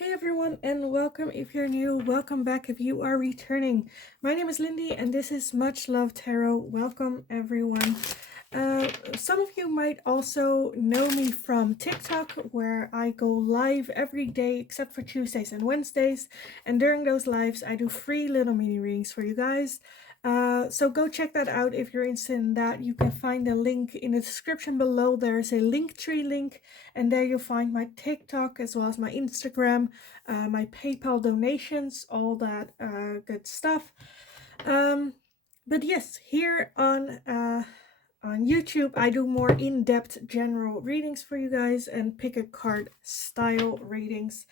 Hey everyone, and welcome if you're new. Welcome back if you are returning. My name is Lindy, and this is Much Love Tarot. Welcome everyone. Some of you might also know me from TikTok, where I go live every day except for Tuesdays and Wednesdays. And during those lives, I do free little mini readings for you guys. So go check that out if you're interested in that. You can find the link in the description below. There's a Linktree link, and there you'll find my TikTok as well as my Instagram, my PayPal donations, all that good stuff. But yes, here on YouTube, I do more in-depth general readings for you guys and pick a card style readings.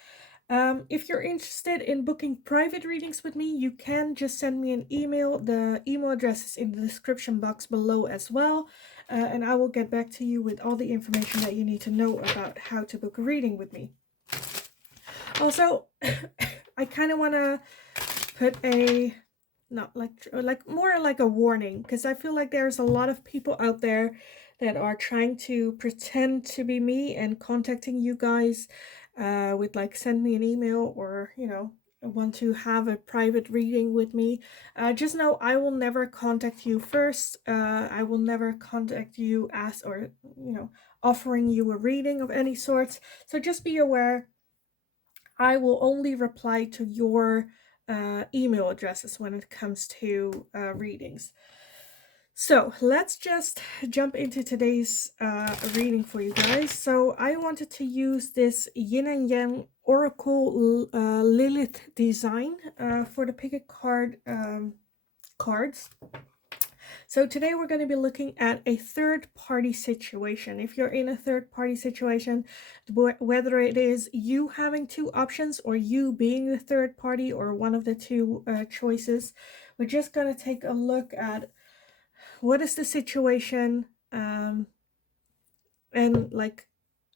If you're interested in booking private readings with me, you can just send me an email. The email address is in the description box below as well. And I will get back to you with all the information that you need to know about how to book a reading with me. Also, I kind of want to put a, not like more like a warning, because I feel like there's a lot of people out there that are trying to pretend to be me and contacting you guys with like send me an email or want to have a private reading with me. Just know I will never contact you first. I will never contact you as or offering you a reading of any sort. So just be aware, I will only reply to your email addresses when it comes to readings. So let's just jump into today's reading for you guys. So I wanted to use this Yin and Yang Oracle Lilith design for the pick a card cards. So today we're going to be looking at a third-party situation. If you're in a third-party situation, whether it is you having two options or you being the third party or one of the two choices, we're just going to take a look at what is the situation and like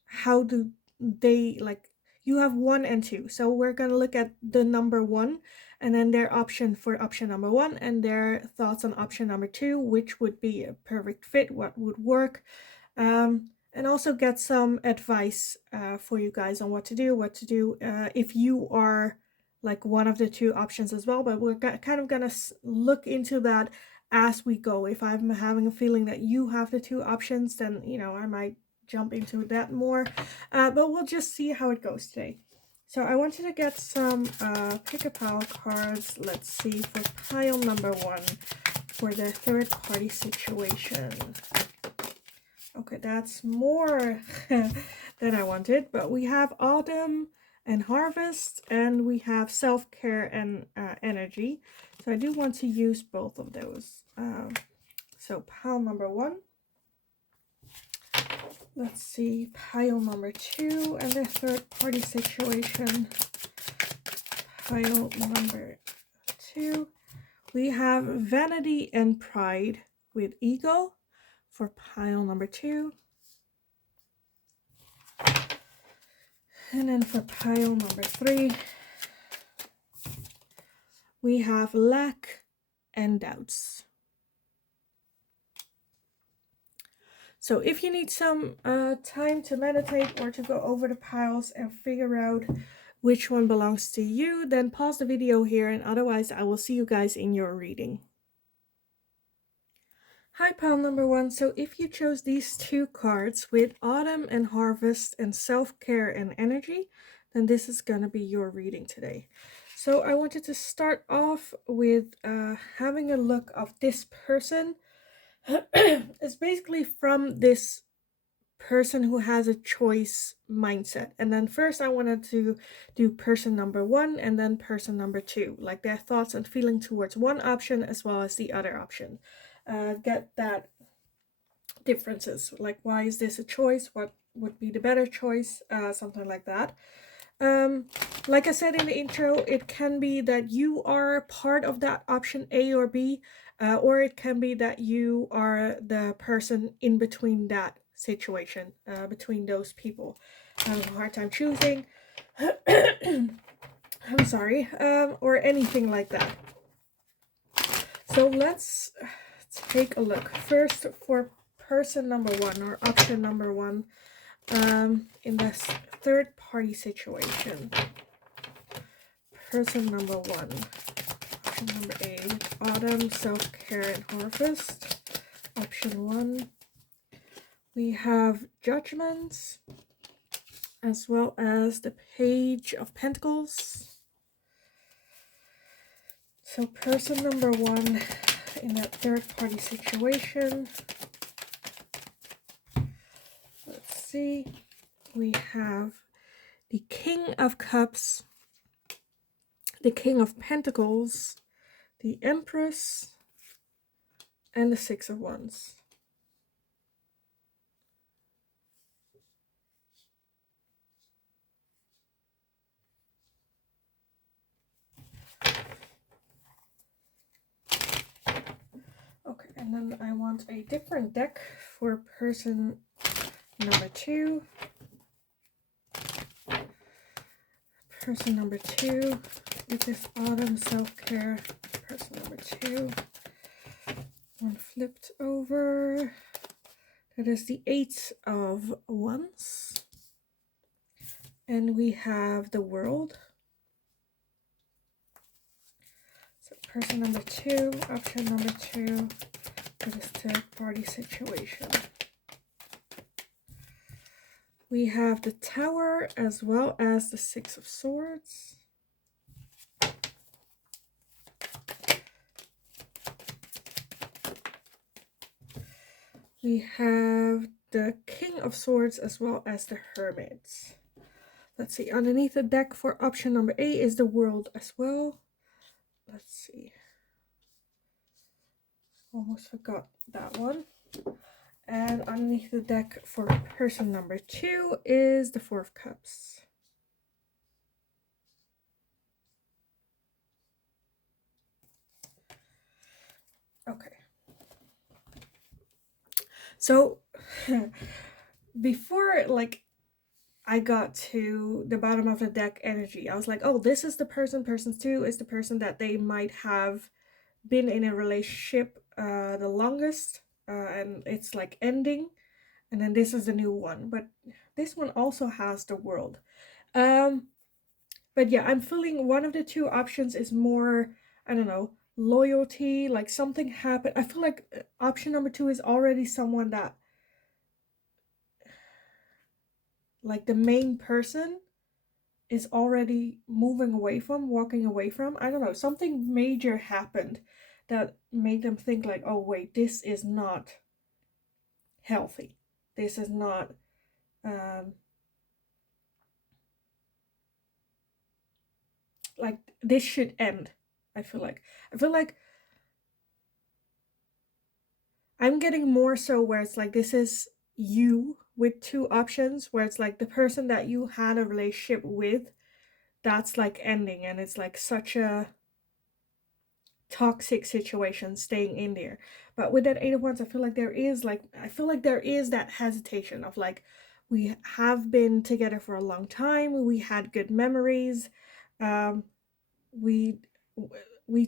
how do they like you have 1 and 2. So we're going to look at the number 1 and then their option for option number 1 and their thoughts on option number 2, which would be a perfect fit, what would work, and also get some advice for you guys on what to do if you are like one of the two options as well. But we're kind of going to look into that as we go. If I'm having a feeling that you have the two options, then I might jump into that more, but we'll just see how it goes today. So I wanted to get some pick a pile cards. Let's see, for pile number 1 for the third party situation. Okay, that's more than I wanted, but we have autumn and harvest, and we have self-care and energy. So I do want to use both of those. So pile number 1. Let's see, pile number 2 and the third party situation. Pile number 2. We have vanity and pride with ego for pile number 2. And then for pile number 3, we have lack and doubts. So if you need some time to meditate or to go over the piles and figure out which one belongs to you, then pause the video here, and otherwise I will see you guys in your reading. Hi pile number 1. So if you chose these two cards with autumn and harvest and self-care and energy, then this is gonna be your reading today. So I wanted to start off with having a look of this person. It's basically from this person who has a choice mindset. And then first I wanted to do person number 1 and then person number 2, like their thoughts and feeling towards one option as well as the other option. Get that differences, like why is this a choice, what would be the better choice, something like that. Like I said in the intro, it can be that you are part of that option A or B, or it can be that you are the person in between that situation, between those people. Having a hard time choosing. I'm sorry, or anything like that. So let's take a look. First, for person number 1 or option number 1, in this third party situation. person number 1. Option number A, autumn, self-care, and harvest. Option 1. We have judgments, as well as the Page of Pentacles. So person number 1 in that third-party situation. Let's see. We have the King of Cups, the King of Pentacles, the Empress, and the Six of Wands. Okay, and then I want a different deck for person number 2. Person number 2 with this autumn self-care. Person number 2. One flipped over. That is the Eight of Wands. And we have the World. So person number 2, option number 2 for this third-party situation. We have the Tower as well as the Six of Swords. We have the King of Swords as well as the Hermit. Let's see, underneath the deck for option number A is the World as well. Let's see. Almost forgot that one. And underneath the deck for person number 2 is the Four of Cups. Okay. So before I got to the bottom of the deck energy, I was like, oh, this is the person 2 is the person that they might have been in a relationship the longest, and it's like ending, and then this is the new one, but this one also has the World. But yeah, I'm feeling one of the two options is more, I don't know, loyalty, like something happened. I feel like option number 2 is already someone that, like, the main person is already moving away from, walking away from. I don't know, something major happened that made them think like, oh wait, this is not healthy. This is not like, this should end. I feel like I'm getting more so where it's like, this is you with two options, where it's like the person that you had a relationship with, that's like ending, and it's like such a toxic situation staying in there. But with that Eight of Wands, I feel like there is that hesitation of like, we have been together for a long time, we had good memories, we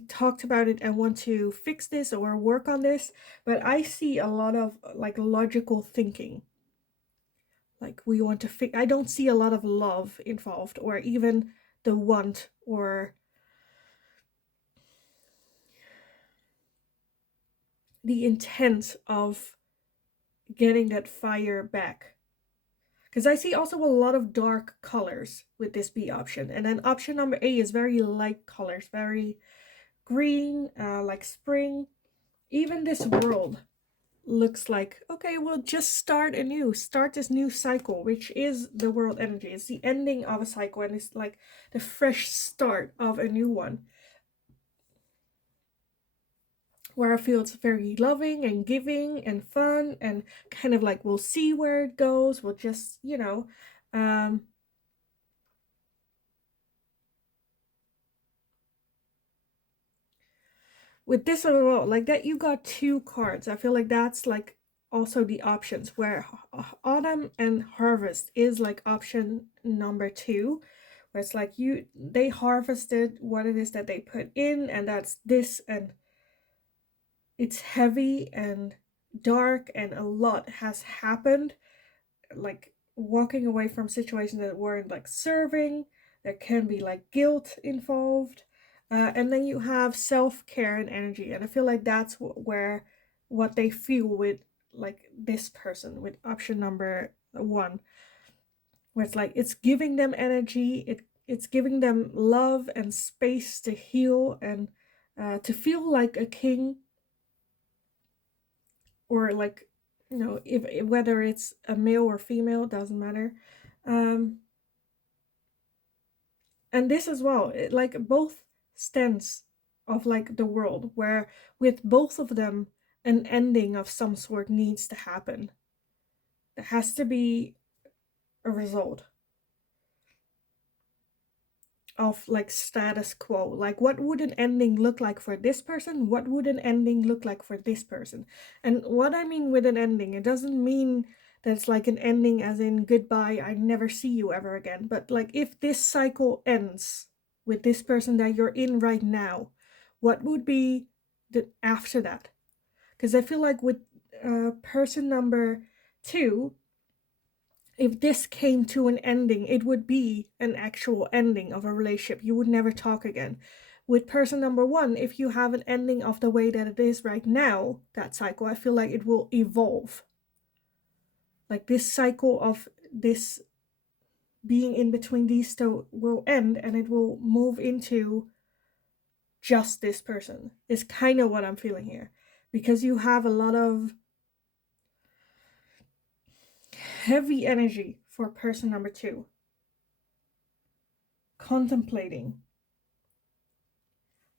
talked about it and want to fix this or work on this, but I see a lot of like logical thinking, like we want to fix. I don't see a lot of love involved, or even the want or the intent of getting that fire back. Because I see also a lot of dark colors with this B option. And then option number A is very light colors, very green, like spring. Even this World looks like, okay, we'll just start this new cycle, which is the World energy. It's the ending of a cycle, and it's like the fresh start of a new one, where I feel it's very loving and giving and fun, and kind of like, we'll see where it goes. We'll just, with this overall, like that, you got two cards. I feel like that's like also the options, where autumn and harvest is like option number 2, where it's like they harvested what it is that they put in, and that's this, and it's heavy and dark, and a lot has happened, like walking away from situations that weren't like serving, There can be like guilt involved. And then you have self-care and energy. And I feel like that's where what they feel with like this person with option number 1, where it's like it's giving them energy, it's giving them love and space to heal and to feel like a king, or like, you know, if whether it's a male or female, doesn't matter. um and this as well, like both stands of like the world, where with both of them an ending of some sort needs to happen. There has to be a result of like status quo. Like, what would an ending look like for this person? What would an ending look like for this person? And what I mean with an ending, it doesn't mean that it's like an ending as in goodbye, I never see you ever again. But like, if this cycle ends with this person that you're in right now, what would be the after that? Because I feel like with person number 2, if this came to an ending, it would be an actual ending of a relationship. You would never talk again. With person number 1, if you have an ending of the way that it is right now, that cycle, I feel like it will evolve. Like this cycle of this being in between these two will end, and it will move into just this person, is kind of what I'm feeling here. Because you have a lot of heavy energy for person number 2, contemplating,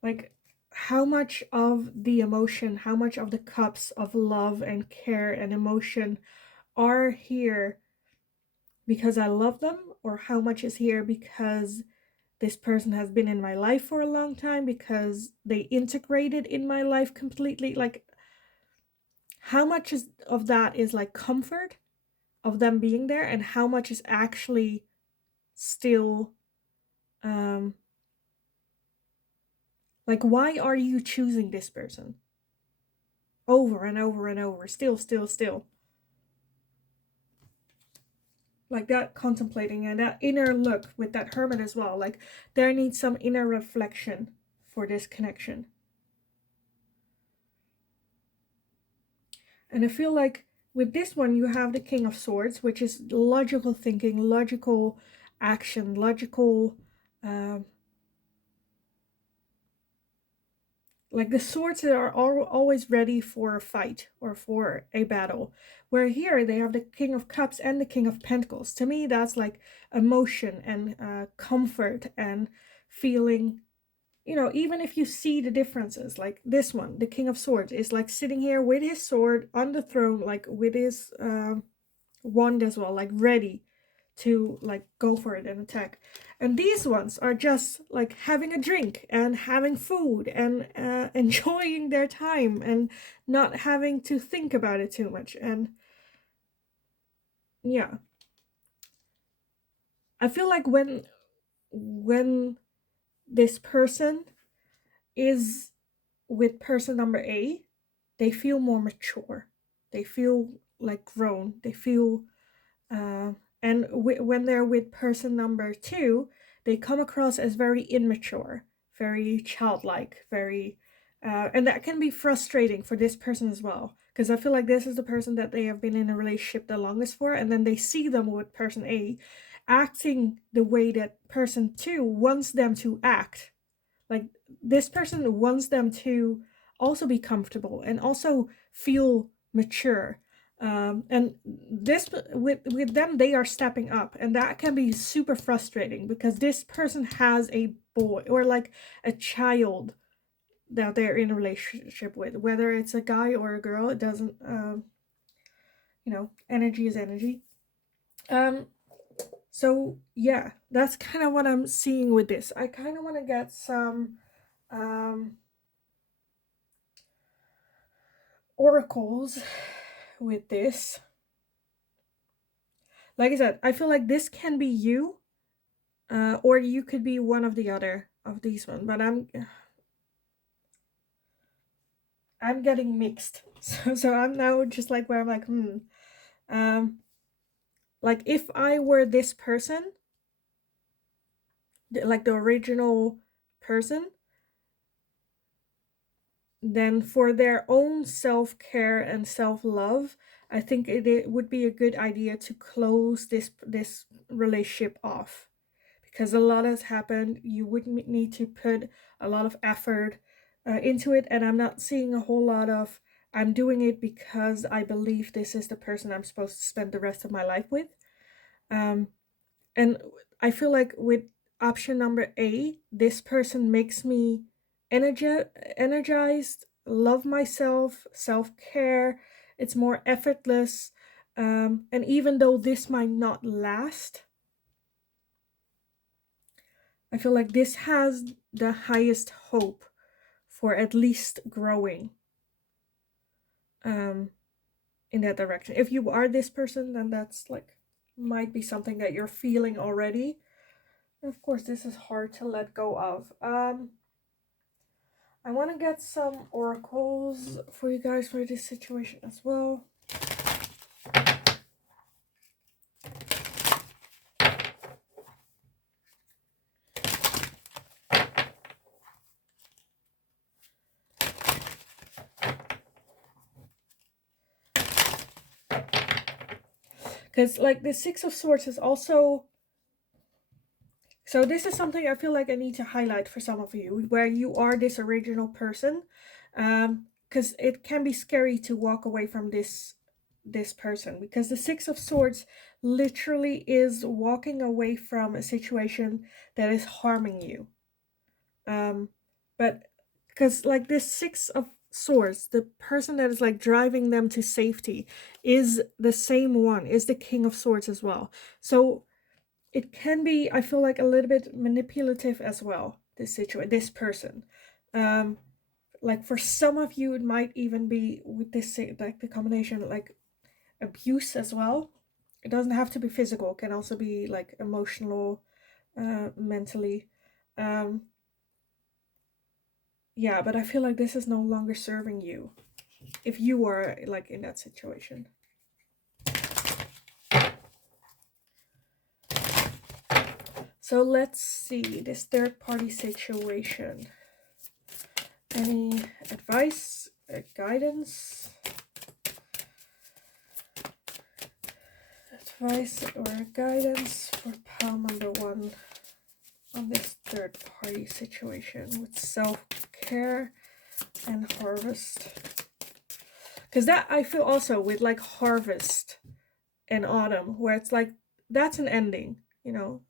like how much of the emotion, how much of the cups of love and care and emotion are here because I love them, or how much is here because this person has been in my life for a long time, because they integrated in my life completely. Like, how much of that is like comfort of them being there, and how much is actually still like, why are you choosing this person over and over and over, still, like that contemplating and that inner look with that hermit as well. Like, there needs some inner reflection for this connection. And I feel like with this one, you have the King of Swords, which is logical thinking, logical action, logical like the swords that are always ready for a fight or for a battle. Where here they have the King of Cups and the King of Pentacles. To me, that's like emotion and comfort and feeling, you know, even if you see the differences. Like this one, the King of Swords, is like sitting here with his sword on the throne, like with his wand as well, like ready to like go for it and attack. And these ones are just like having a drink and having food and enjoying their time and not having to think about it too much. And yeah, I feel like when this person is with person number A, they feel more mature, they feel like grown, they feel uh, and when they're with person number 2, they come across as very immature, very childlike, very and that can be frustrating for this person as well, because I feel like this is the person that they have been in a relationship the longest for, and then they see them with person A acting the way that person 2 wants them to act. Like, this person wants them to also be comfortable and also feel mature. And this with them, they are stepping up, and that can be super frustrating because this person has a boy or like a child that they're in a relationship with, whether it's a guy or a girl. It doesn't you know, energy is energy. So yeah, that's kind of what I'm seeing with this. I kind of want to get some oracles with this. Like I said, I feel like this can be you, or you could be one of the other of these one. But I'm getting mixed. So I'm now just like where I'm like, like if I were this person, like the original person, then for their own self-care and self-love, I think it would be a good idea to close this relationship off, because a lot has happened. You would need to put a lot of effort into it, and I'm not seeing a whole lot of I'm doing it because I believe this is the person I'm supposed to spend the rest of my life with. um, and I feel like with option number A, this person makes me energized, love myself, self-care. It's more effortless. And even though this might not last, I feel like this has the highest hope for at least growing um, in that direction. If you are this person, then that's like might be something that you're feeling already. Of course, this is hard to let go of. I want to get some oracles for you guys for this situation as well. Because, like, the Six of Swords is also... So this is something I feel like I need to highlight for some of you, where you are this original person. Because it can be scary to walk away from this person, because the Six of Swords literally is walking away from a situation that is harming you. But because, like, this Six of Swords, the person that is like driving them to safety is the same one, is the King of Swords as well. So it can be, I feel like, a little bit manipulative as well, this person. Like, for some of you, it might even be with this, like, the combination, like, abuse as well. It doesn't have to be physical, it can also be like emotional, mentally. Yeah, but I feel like this is no longer serving you if you are like in that situation. So let's see this third party situation. Any advice, guidance, advice or guidance for pile number one on this third party situation with self-care and harvest? Because that, I feel also with like harvest and autumn, where it's like that's an ending, you know,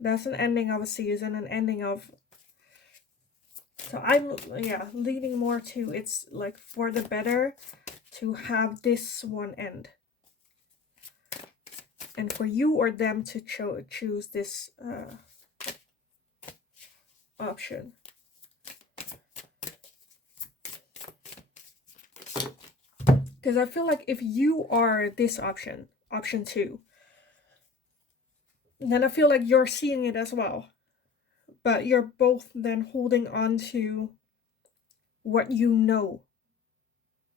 that's an ending of a season, an ending of... So I'm, yeah, leaning more to it's like for the better to have this one end, and for you or them to choose this option. Because I feel like if you are this option, option two, then I feel like you're seeing it as well, but you're both then holding on to what you know,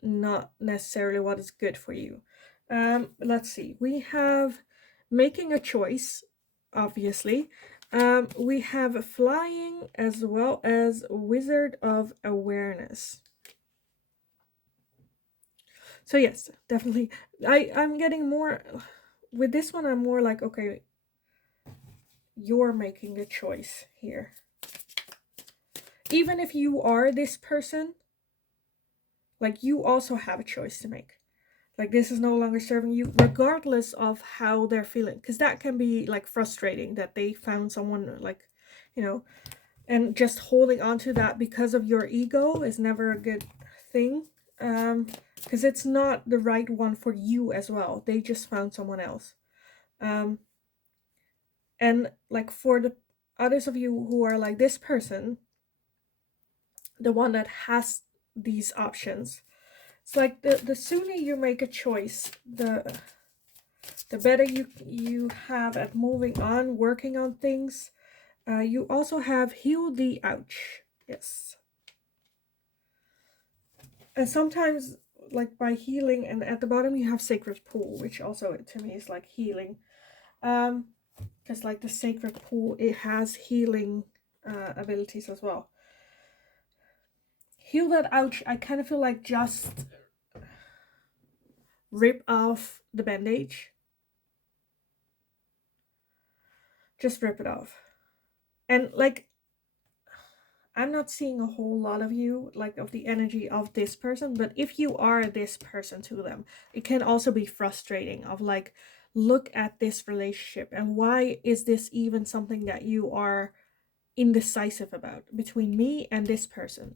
not necessarily what is good for you. Let's see. We have making a choice, obviously. We have flying as well as Wizard of Awareness. So yes, definitely. I'm getting more with this one. I'm more like, okay, you're making the choice here. Even if you are this person, like, you also have a choice to make. Like, this is no longer serving you, regardless of how they're feeling, because that can be like frustrating that they found someone, like, you know, and just holding on to that because of your ego is never a good thing, because it's not the right one for you as well. They just found someone else. And like, for the others of you who are like this person, the one that has these options, it's like the sooner you make a choice, the better you have at moving on, working on things. You also have heal the ouch. Yes. And sometimes, like, by healing, and at the bottom you have sacred pool, which also to me is like healing. because like the sacred pool, it has healing abilities as well. Heal that ouch. I kind of feel like just rip off the bandage. Just rip it off. And like, I'm not seeing a whole lot of you, like of the energy of this person, but if you are this person to them, it can also be frustrating of like, look at this relationship and why is this even something that you are indecisive about between me and this person?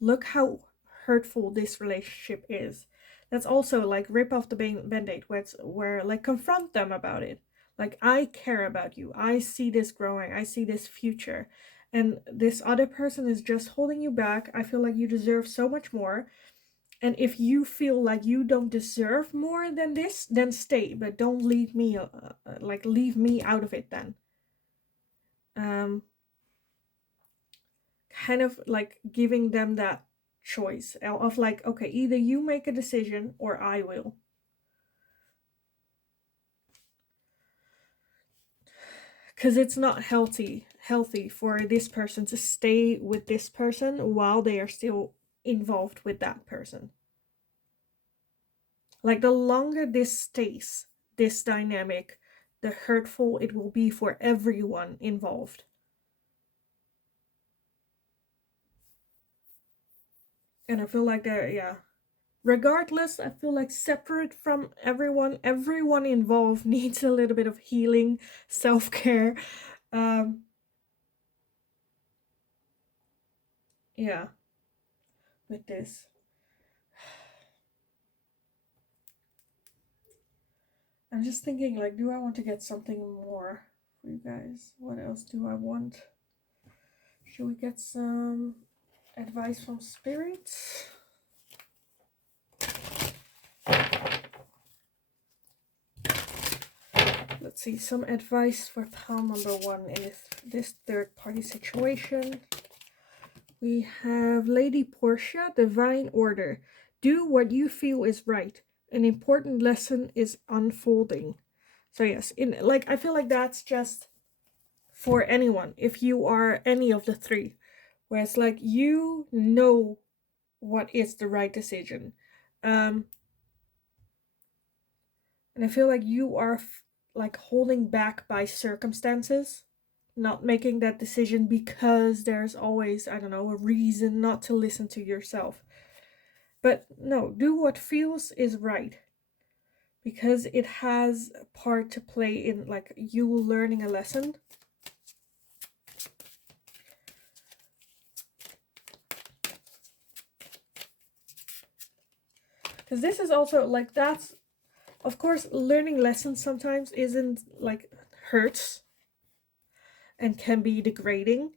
Look how hurtful this relationship is. That's also like rip off the band-aid where like confront them about it. Like, I care about you. I see this growing. I see this future. And this other person is just holding you back. I feel like you deserve so much more. And if you feel like you don't deserve more than this, then stay, but don't leave me leave me out of it then. Kind of like giving them that choice of like, okay, either you make a decision or I will. Because it's not healthy for this person to stay with this person while they are still involved with that person. Like, the longer this stays, this dynamic, the hurtful it will be for everyone involved. And I feel like regardless, I feel like separate from everyone involved needs a little bit of healing, self-care. Um, yeah, with this. I'm just thinking, like, do I want to get something more for you guys? What else do I want? Should we get some advice from spirits? Let's see, some advice for pile number 1 in this third party situation. We have Lady Portia, Divine Order. Do what you feel is right. An important lesson is unfolding. So yes, I feel like that's just for anyone. If you are any of the three, where it's like you know what is the right decision, and I feel like you are like holding back by circumstances, not making that decision because there's always, I don't know, a reason not to listen to yourself. But no, do what feels is right, because it has a part to play in like you learning a lesson. Because this is also like, that's, of course, learning lessons sometimes isn't like, hurts and can be degrading.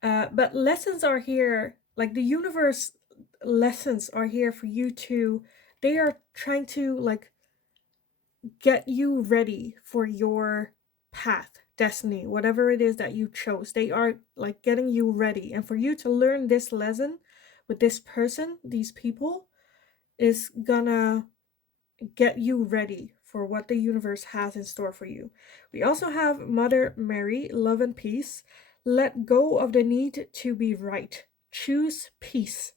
But lessons are here, like the universe lessons are here for you to, they are trying to like get you ready for your path, destiny, whatever it is that you chose. They are like getting you ready. And for you to learn this lesson with this person, these people, is gonna get you ready for what the universe has in store for you. We also have Mother Mary, love and peace. Let go of the need to be right. Choose peace.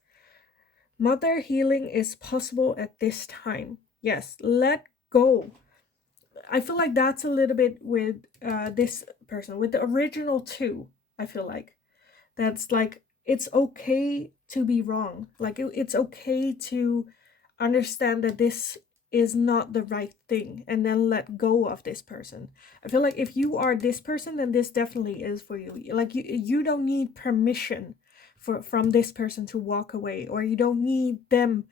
Mother healing is possible at this time. Yes, let go. I feel like that's a little bit with this person. With the original two, I feel like that's like, it's okay to be wrong. Like, it's okay to understand that this is not the right thing and then let go of this person. I feel like if you are this person, then this definitely is for you. Like, you don't need permission from this person to walk away, or you don't need them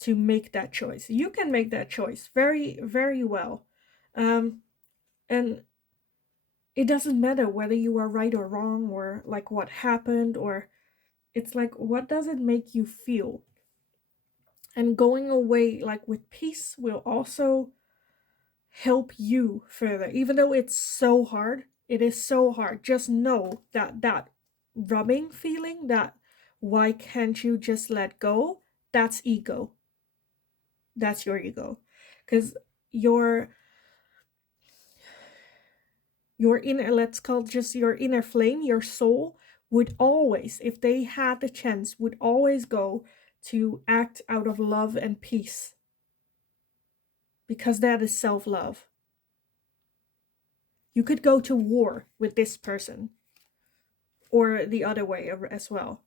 to make that choice. You can make that choice very, very well. And it doesn't matter whether you are right or wrong, or like what happened, or it's like, what does it make you feel? And going away like with peace will also help you further. Even though it's so hard, it is so hard. Just know that that rubbing feeling, that why can't you just let go, that's ego. That's your ego. Because your your inner, let's call it just your inner flame, your soul, would always, if they had the chance, would always go to act out of love and peace. Because that is self-love. You could go to war with this person, or the other way as well.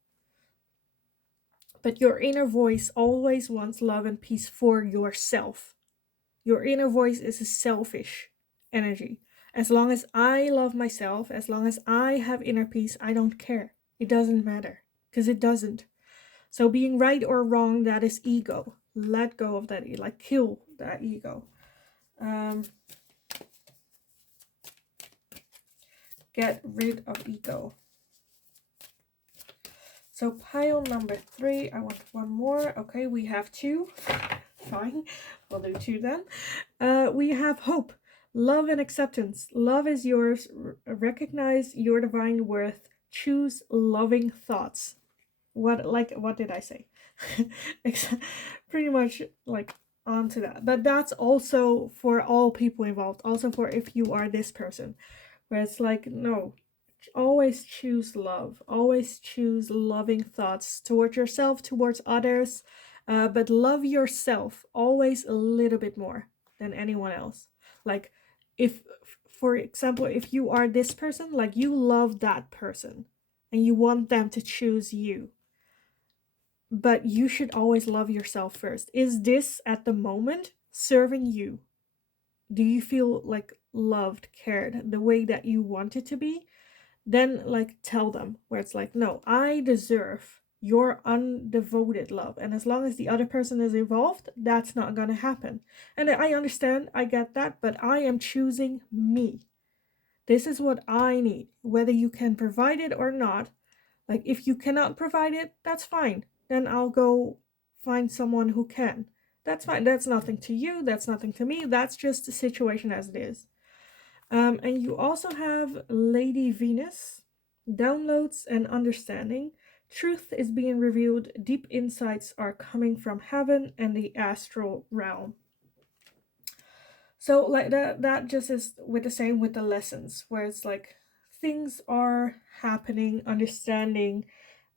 But your inner voice always wants love and peace for yourself. Your inner voice is a selfish energy. As long as I love myself, as long as I have inner peace, I don't care. It doesn't matter, because it doesn't. So being right or wrong, that is ego. Let go of that, like kill that ego. Get rid of ego. So pile number 3, I want one more. Okay, we have 2. Fine, we'll do 2 then. We have hope, love and acceptance. Love is yours. Recognize your divine worth. Choose loving thoughts. What did I say? Pretty much like onto that. But that's also for all people involved. Also for if you are this person, where it's like, no, always choose love. Always choose loving thoughts towards yourself, towards others. But love yourself always a little bit more than anyone else. Like, if, for example, if you are this person, like you love that person and you want them to choose you, but you should always love yourself first. Is this at the moment serving you? Do you feel like loved, cared the way that you want it to be? Then like tell them, where it's like, no, I deserve your undevoted love. And as long as the other person is involved, that's not going to happen. And I understand, I get that, but I am choosing me. This is what I need, whether you can provide it or not. Like, if you cannot provide it, that's fine. Then I'll go find someone who can. That's fine. That's nothing to you. That's nothing to me. That's just the situation as it is. And you also have Lady Venus, downloads and understanding. Truth is being revealed. Deep insights are coming from heaven and the astral realm. So like that just is with the same with the lessons, where it's like things are happening, understanding.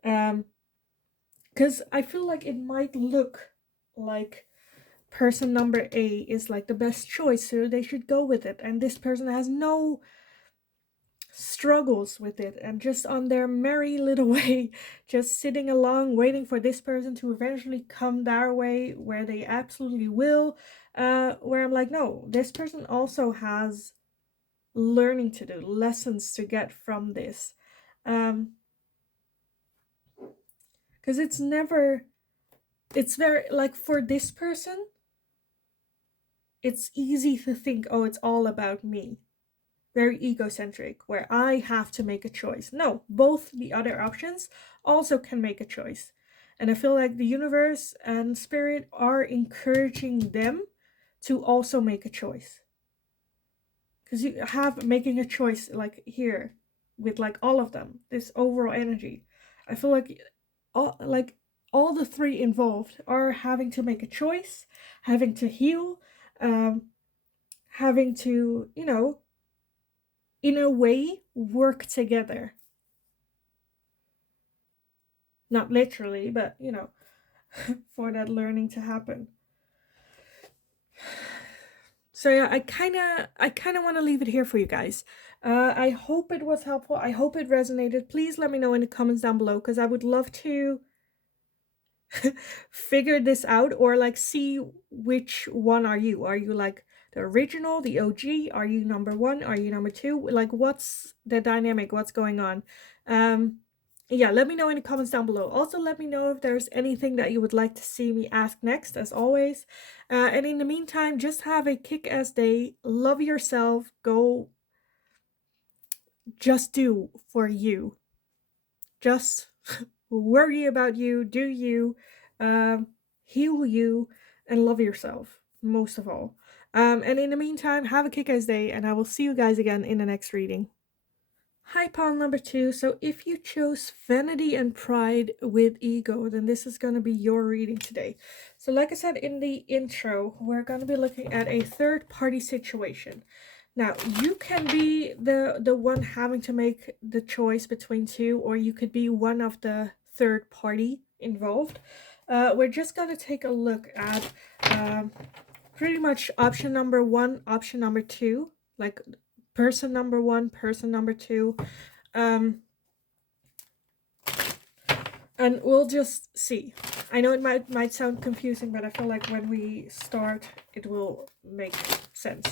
Because I feel like it might look like person number A is like the best choice, so they should go with it, and this person has no struggles with it and just on their merry little way, just sitting along waiting for this person to eventually come their way, where they absolutely will. Where I'm like, no, this person also has learning to do, lessons to get from this. Because it's very, like, for this person, it's easy to think, oh, it's all about me. Very egocentric, where I have to make a choice. No, both the other options also can make a choice. And I feel like the universe and spirit are encouraging them to also make a choice. Because you have making a choice, like here, with like all of them, this overall energy. I feel like all the 3 involved are having to make a choice, having to heal, having to, in a way, work together. Not literally, but, for that learning to happen. So yeah, I kind of want to leave it here for you guys. I hope it was helpful. I hope it resonated. Please let me know in the comments down below, because I would love to figure this out, or like see which one are you. Are you like the original, the OG? Are you number 1? Are you number 2? Like, what's the dynamic? What's going on? Yeah, let me know in the comments down below. Also, let me know if there's anything that you would like to see me ask next, as always. And in the meantime, just have a kick-ass day. Love yourself. Go. Just do for you. Just worry about you. Do you. Heal you. And love yourself, most of all. And in the meantime, have a kick-ass day. And I will see you guys again in the next reading. Hi, pile number 2. So if you chose vanity and pride with ego, then this is going to be your reading today. So like I said in the intro, we're going to be looking at a third-party situation. Now, you can be the one having to make the choice between two, or you could be one of the third party involved. We're just going to take a look at pretty much option number one, option number two, like person number one, person number two. And we'll just see. I know it might sound confusing, but I feel like when we start, it will make sense.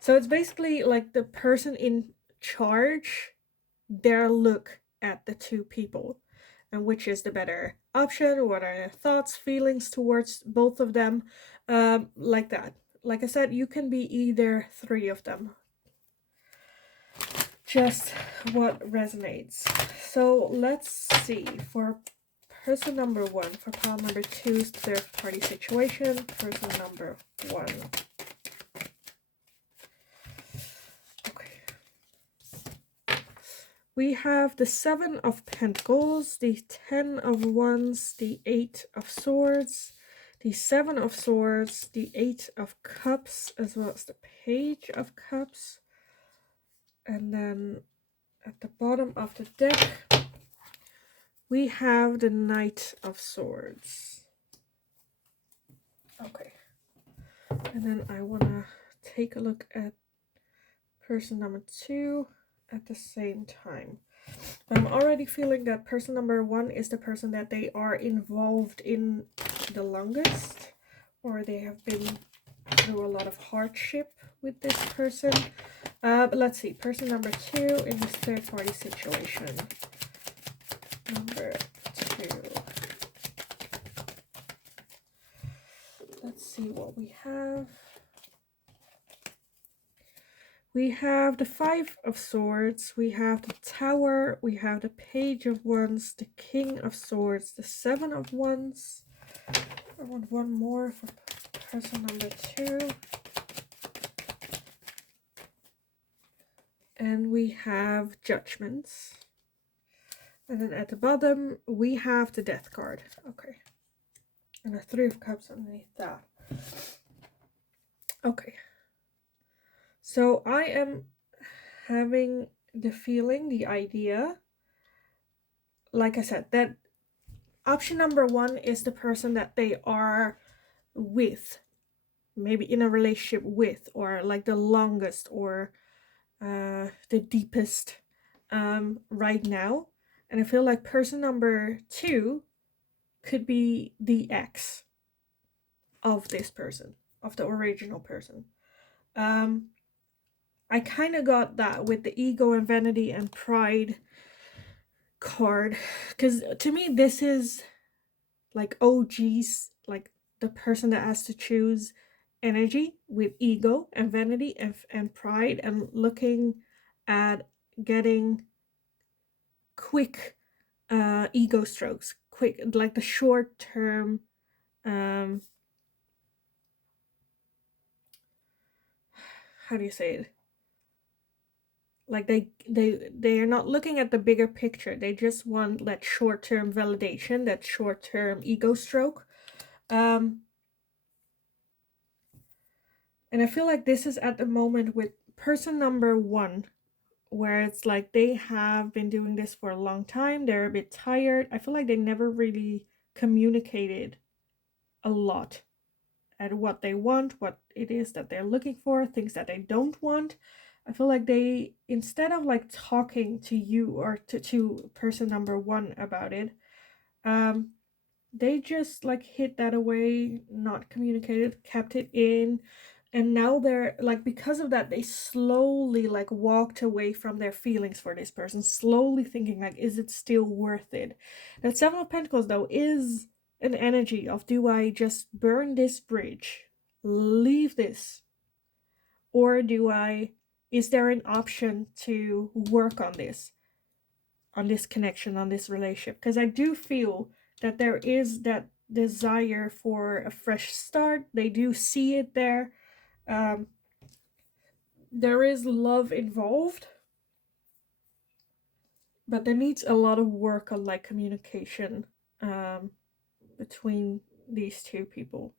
So it's basically like the person in charge, their look at the two people, and which is the better option, what are their thoughts, feelings towards both of them, like that. Like I said, you can be either three of them. Just what resonates. So let's see. For person number one, for pile number two's third party situation, person number one. Okay. We have the 7 of Pentacles, the 10 of Wands, the 8 of Swords, the 7 of Swords, the 8 of Cups, as well as the Page of Cups. And then at the bottom of the deck, we have the Knight of Swords. Okay. And then I want to take a look at person number two at the same time. I'm already feeling that person number one is the person that they are involved in the longest, or they have been through a lot of hardship with this person. But let's see, person number two in this third party situation. Number two. Let's see what we have. We have the 5 of Swords, we have the Tower, we have the Page of Wands, the King of Swords, the 7 of Wands. I want one more for person number two. And we have Judgments. And then at the bottom, we have the Death card. Okay. And a 3 of Cups underneath that. Okay. So I am having the feeling, the idea, like I said, that option number one is the person that they are with, maybe in a relationship with, or like the longest, or the deepest right now. And I feel like person number two could be the ex of this person, of the original person. I kind of got that with the ego and vanity and pride card, because to me this is like OGs, like the person that has to choose energy with ego and vanity and pride, and looking at getting quick ego strokes, quick, like the short term how do you say it, like they are not looking at the bigger picture. They just want that short-term validation, that short-term ego stroke. And I feel like this is at the moment with person number one, where it's like they have been doing this for a long time. They're a bit tired. I feel like they never really communicated a lot at what they want, what it is that they're looking for, things that they don't want. I feel like they, instead of like talking to you or to person number one about it, they just like hid that away, not communicated, kept it in. And now they're like, because of that, they slowly like walked away from their feelings for this person, slowly thinking like, is it still worth it? That 7 of Pentacles though is an energy of, do I just burn this bridge, leave this, or is there an option to work on this connection, on this relationship? Because I do feel that there is that desire for a fresh start. They do see it there. There is love involved, but there needs a lot of work on like communication between these two people.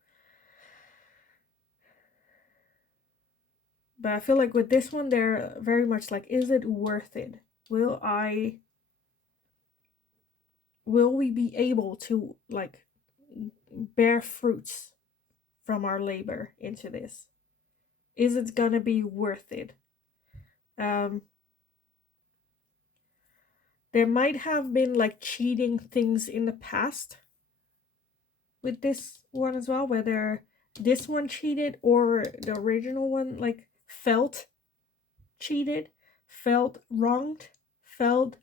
But I feel like with this one, they're very much like, is it worth it? Will we be able to like bear fruits from our labor into this? Is it gonna be worth it? Um, there might have been like cheating things in the past with this one as well, whether this one cheated or the original one like felt cheated, felt wronged, felt.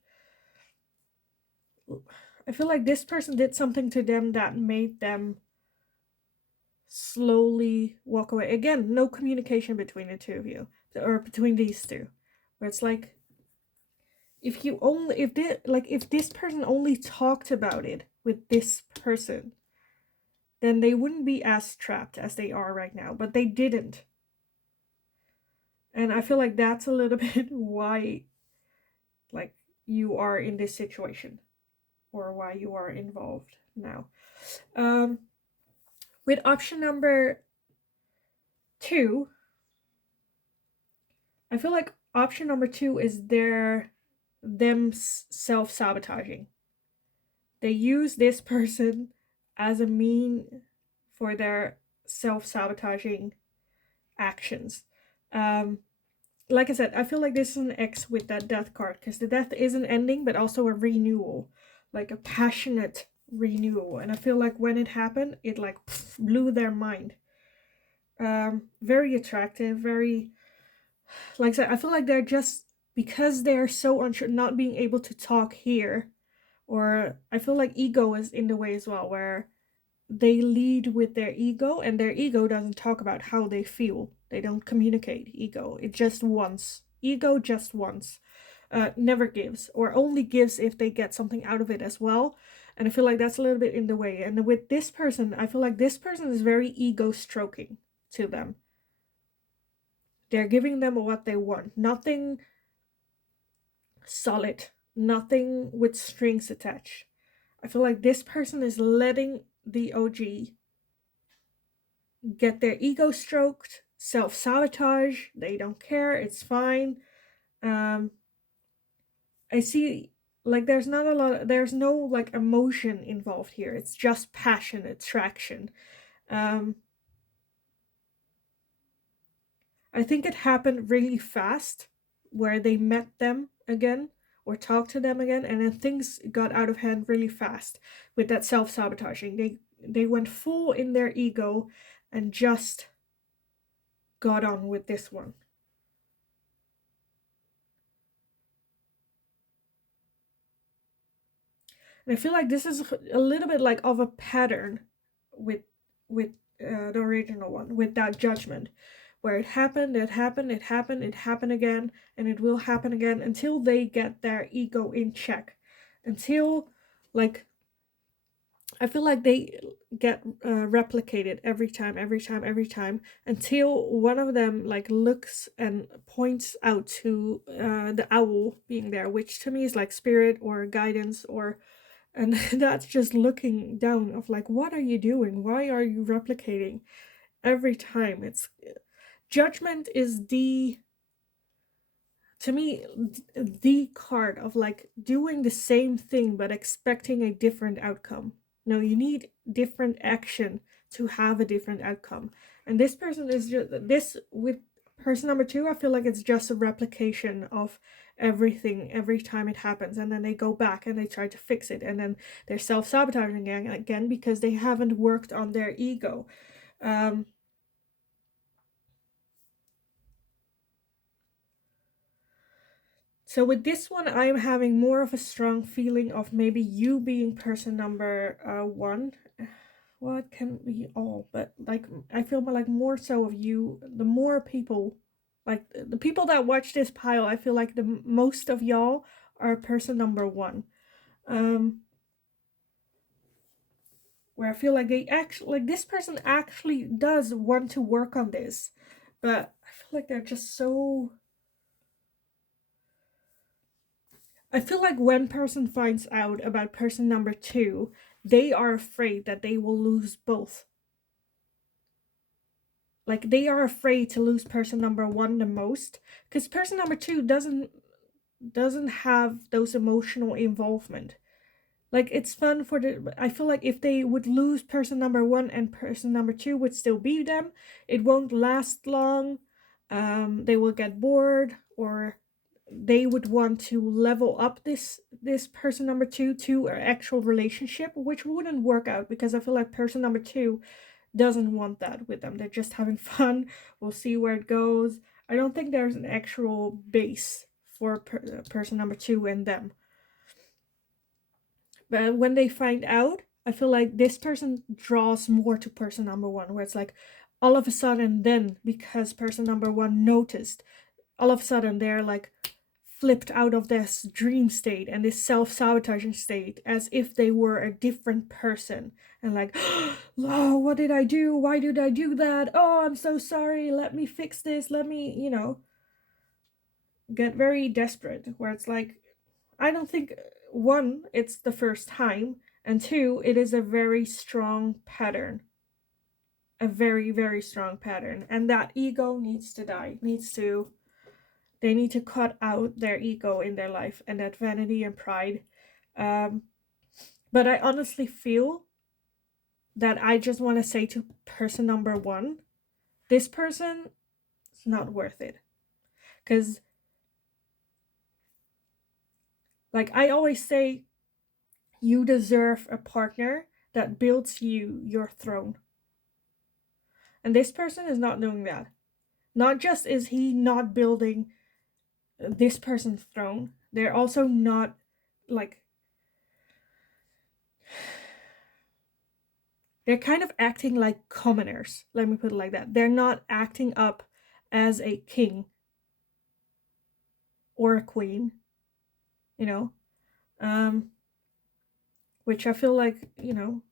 I feel like this person did something to them that made them slowly walk away. Again, no communication between the two of you, or between these two, where it's like, if this person only talked about it with this person, then they wouldn't be as trapped as they are right now, but they didn't. And I feel like that's a little bit why like you are in this situation, or why you are involved now. um with option number 2, I feel like option number 2 is them self-sabotaging. They use this person as a mean for their self-sabotaging actions. Um, like I said, I feel like this is an X with that death card, because the death is an ending, but also a renewal, like a passionate renewal. And I feel like when it happened, it like blew their mind. Very attractive, very, like I said, I feel like they're just, because they're so unsure, not being able to talk here, or I feel like ego is in the way as well, where they lead with their ego, and their ego doesn't talk about how they feel. They don't communicate ego. It just wants. Ego just wants. Never gives, or only gives if they get something out of it as well. And I feel like that's a little bit in the way. And with this person, I feel like this person is very ego stroking to them. They're giving them what they want. Nothing solid. Nothing with strings attached. I feel like this person is letting the OG get their ego stroked, self-sabotage. They don't care. It's fine. I see like there's not a lot, there's no like emotion involved here. It's just passion, attraction. Um, I think it happened really fast, where they met them again or talked to them again, and then things got out of hand really fast with that self-sabotaging. They went full in their ego and just got on with this one. And I feel like this is a little bit like of a pattern with with the original one, with that judgment, where it happened, it happened, it happened, it happened again, and it will happen again until they get their ego in check, until like I feel like they get replicated every time, every time, every time, until one of them like looks and points out to the owl being there, which to me is like spirit or guidance, or, and that's just looking down of like, what are you doing? Why are you replicating every time? It's judgment is the, to me, the card of like doing the same thing but expecting a different outcome. No, you need different action to have a different outcome. And this person is just this with person number 2, I feel like it's just a replication of everything every time it happens, and then they go back and they try to fix it, and then they're self-sabotaging again because they haven't worked on their ego. So with this one, I'm having more of a strong feeling of maybe you being person number 1. Well, it can be all, but like I feel like more so of you. The more people, like the people that watch this pile, I feel like the most of y'all are person number 1. Um, where I feel like they actually, like this person actually does want to work on this, but I feel like they're just so. I feel like when person finds out about person number 2, they are afraid that they will lose both. like they are afraid to lose person number one the most, because person number two doesn't have those emotional involvement. Like it's fun for the, I feel like if they would lose person number one and person number two would still be them, it won't last long. They will get bored, or they would want to level up this person number two to an actual relationship, which wouldn't work out, because I feel like person number two doesn't want that with them. They're just having fun. We'll see where it goes. I don't think there's an actual base for person number two and them. But when they find out, I feel like this person draws more to person number one, where it's like all of a sudden, then because person number one noticed, all of a sudden they're like flipped out of this dream state and this self-sabotaging state as if they were a different person, and like, oh, what did I do? Why did I do that? Oh, I'm so sorry. Let me fix this. Let me, get very desperate, where it's like, I don't think, one, it's the first time, and two, it is a very strong pattern. A very, very strong pattern. And that ego needs to die. They need to cut out their ego in their life and that vanity and pride. But I honestly feel that I just want to say to person number one, this person is not worth it. Because, like I always say, you deserve a partner that builds you your throne. And this person is not doing that. Not just is he not building this person's throne, they're also not, like, they're kind of acting like commoners. Let me put it like that. They're not acting up as a king or a queen, which I feel like,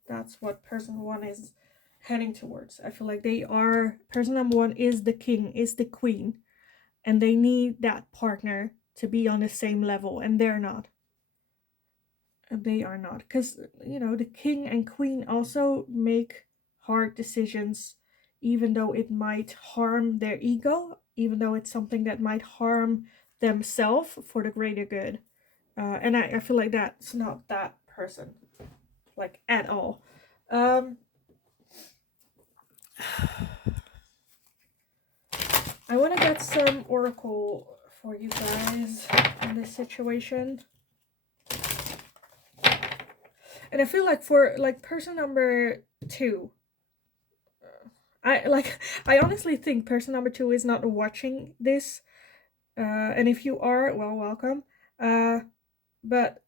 that's what person one is heading towards. I feel like person number one is the king, is the queen, and they need that partner to be on the same level, and they're not. They are not, because the king and queen also make hard decisions, even though it might harm their ego, even though it's something that might harm themselves for the greater good. And I feel like that's not that person, like, at all. I want to get some oracle for you guys in this situation. And I feel like for person number two, I honestly think person number two is not watching this, and if you are, well, welcome. But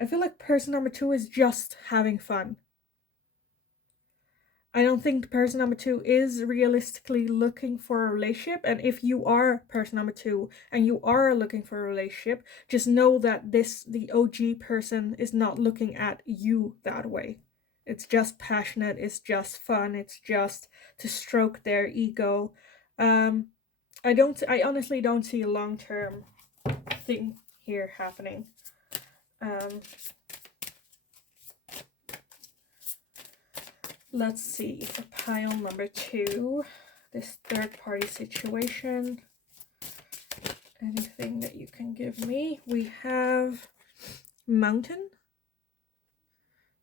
I feel like person number two is just having fun. I don't think person number two is realistically looking for a relationship. And if you are person number two and you are looking for a relationship, just know that the OG person is not looking at you that way. It's just passionate, it's just fun, it's just to stroke their ego. I honestly don't see a long-term thing here happening. Let's see, for pile number two, this third party situation, anything that you can give me. We have mountain.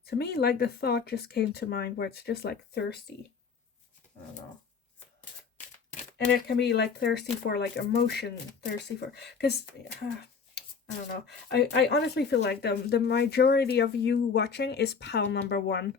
To me, like, the thought just came to mind where it's just like thirsty. I don't know. And it can be like thirsty for like emotion, thirsty for, because I don't know. I honestly feel like the majority of you watching is pile number one.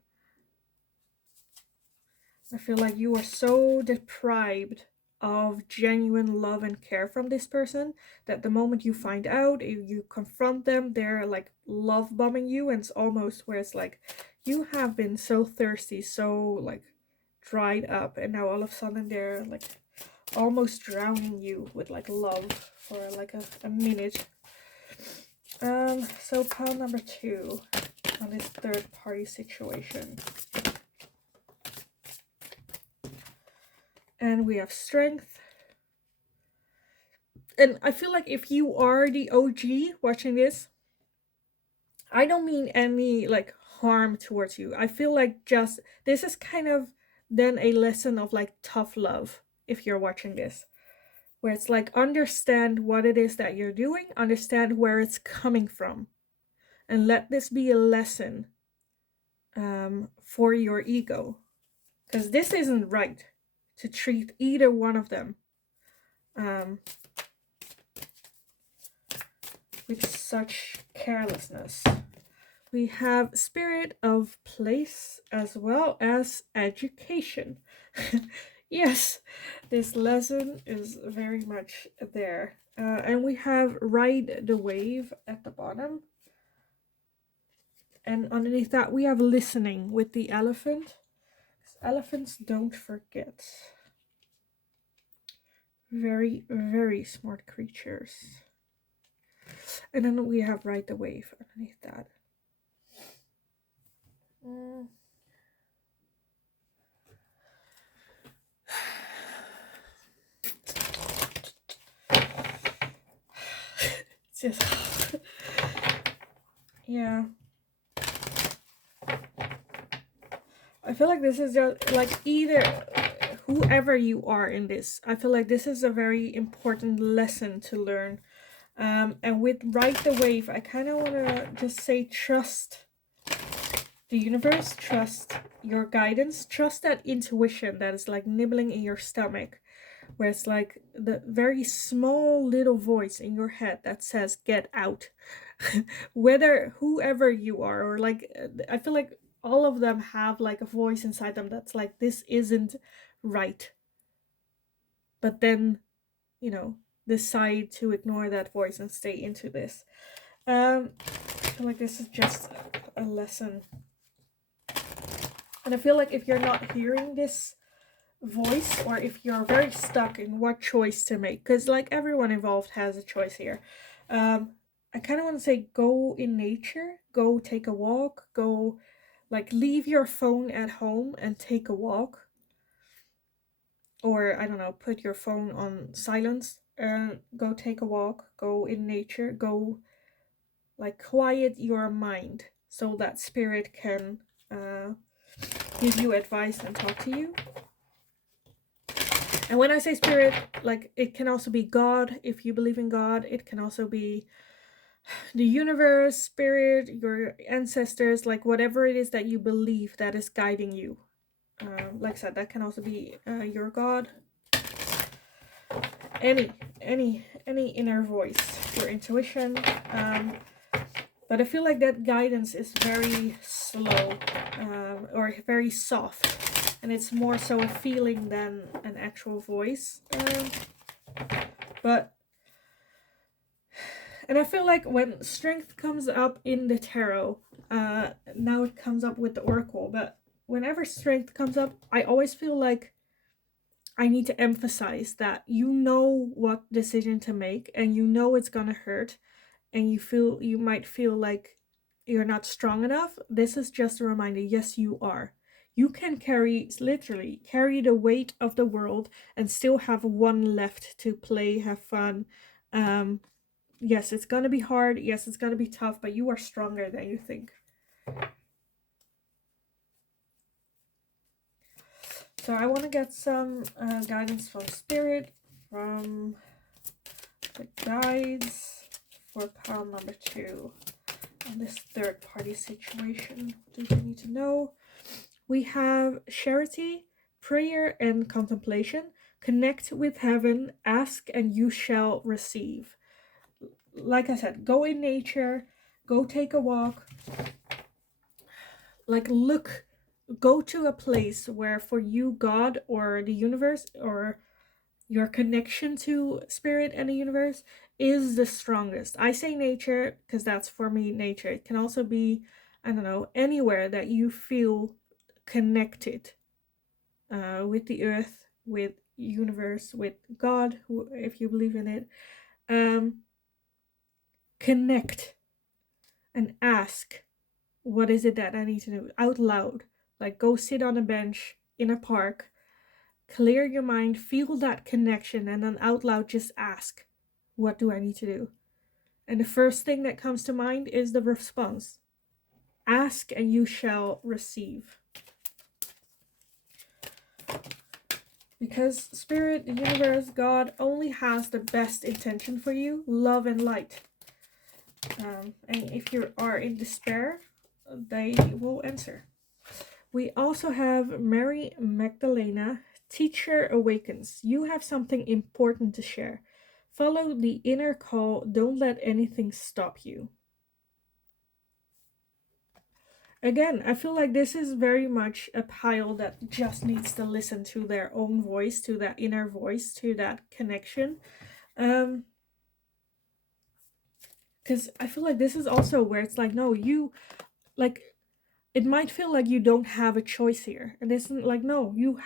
I feel like you are so deprived of genuine love and care from this person that the moment you find out, if you confront them, they're like love bombing you, and it's almost where it's like you have been so thirsty, so like dried up, and now all of a sudden they're like almost drowning you with like love for like a minute. So pile number two on this third party situation. And we have strength. And I feel like if you are the OG watching this, I don't mean any like harm towards you. I feel like just this is kind of than a lesson of like tough love if you're watching this, where it's like understand what it is that you're doing, understand where it's coming from, and let this be a lesson for your ego, because this isn't right to treat either one of them with such carelessness. We have spirit of place as well as education. Yes, this lesson is very much there. And we have ride the wave at the bottom. And underneath that we have listening with the elephant. Elephants don't forget. Very, very smart creatures. And then we have ride the wave underneath that. It's just yeah. I feel like this is just like either whoever you are in this, I feel like this is a very important lesson to learn. And with ride the wave, I kind of want to just say trust the universe, trust your guidance, trust that intuition that is like nibbling in your stomach, where it's like the very small little voice in your head that says get out. Whether whoever you are, or like I feel like all of them have like a voice inside them that's like this isn't right, but then decide to ignore that voice and stay into this. I feel like this is just a lesson, and I feel like if you're not hearing this voice, or if you're very stuck in what choice to make, because like everyone involved has a choice here, I kind of want to say go in nature, go take a walk, go like leave your phone at home and take a walk, or I don't know, put your phone on silence and go take a walk, go in nature, go like quiet your mind so that spirit can give you advice and talk to you. And when I say spirit, like it can also be God if you believe in God. It can also be the universe, spirit, your ancestors, like whatever it is that you believe that is guiding you. Like I said, that can also be your God. Any inner voice, your intuition. But I feel like that guidance is very slow or very soft, and it's more so a feeling than an actual voice. And I feel like when strength comes up in the tarot, now it comes up with the oracle, but whenever strength comes up, I always feel like I need to emphasize that you know what decision to make, and you know it's gonna hurt, and you might feel like you're not strong enough. This is just a reminder, yes, you are. You can literally carry the weight of the world and still have one left to play, have fun. Yes, it's gonna be hard. Yes, it's gonna be tough, but you are stronger than you think. So I want to get some guidance from spirit, from the guides for pile number 2 in this third party situation. What do they need to know? We have charity, prayer, and contemplation. Connect with heaven, ask and you shall receive. Like I said, go in nature, go take a walk, like go to a place where for you God or the universe or your connection to spirit and the universe is the strongest. I say nature because that's for me nature. It can also be, I don't know, anywhere that you feel connected with the earth, with universe, with God, if you believe in it. Connect and ask, what is it that I need to do out loud? Like go sit on a bench in a park, clear your mind, feel that connection, and then out loud just ask, what do I need to do? And the first thing that comes to mind is the response. Ask and you shall receive. Because Spirit, the universe, God only has the best intention for you, love and light. And if you are in despair, they will answer. We also have Mary Magdalena, Teacher Awakens. You have something important to share. Follow the inner call. Don't let anything stop you. Again, I feel like this is very much a pile that just needs to listen to their own voice, to that inner voice, to that connection. Because I feel like this is also where it's like, no, you, like, it might feel like you don't have a choice here. And it's like, no, you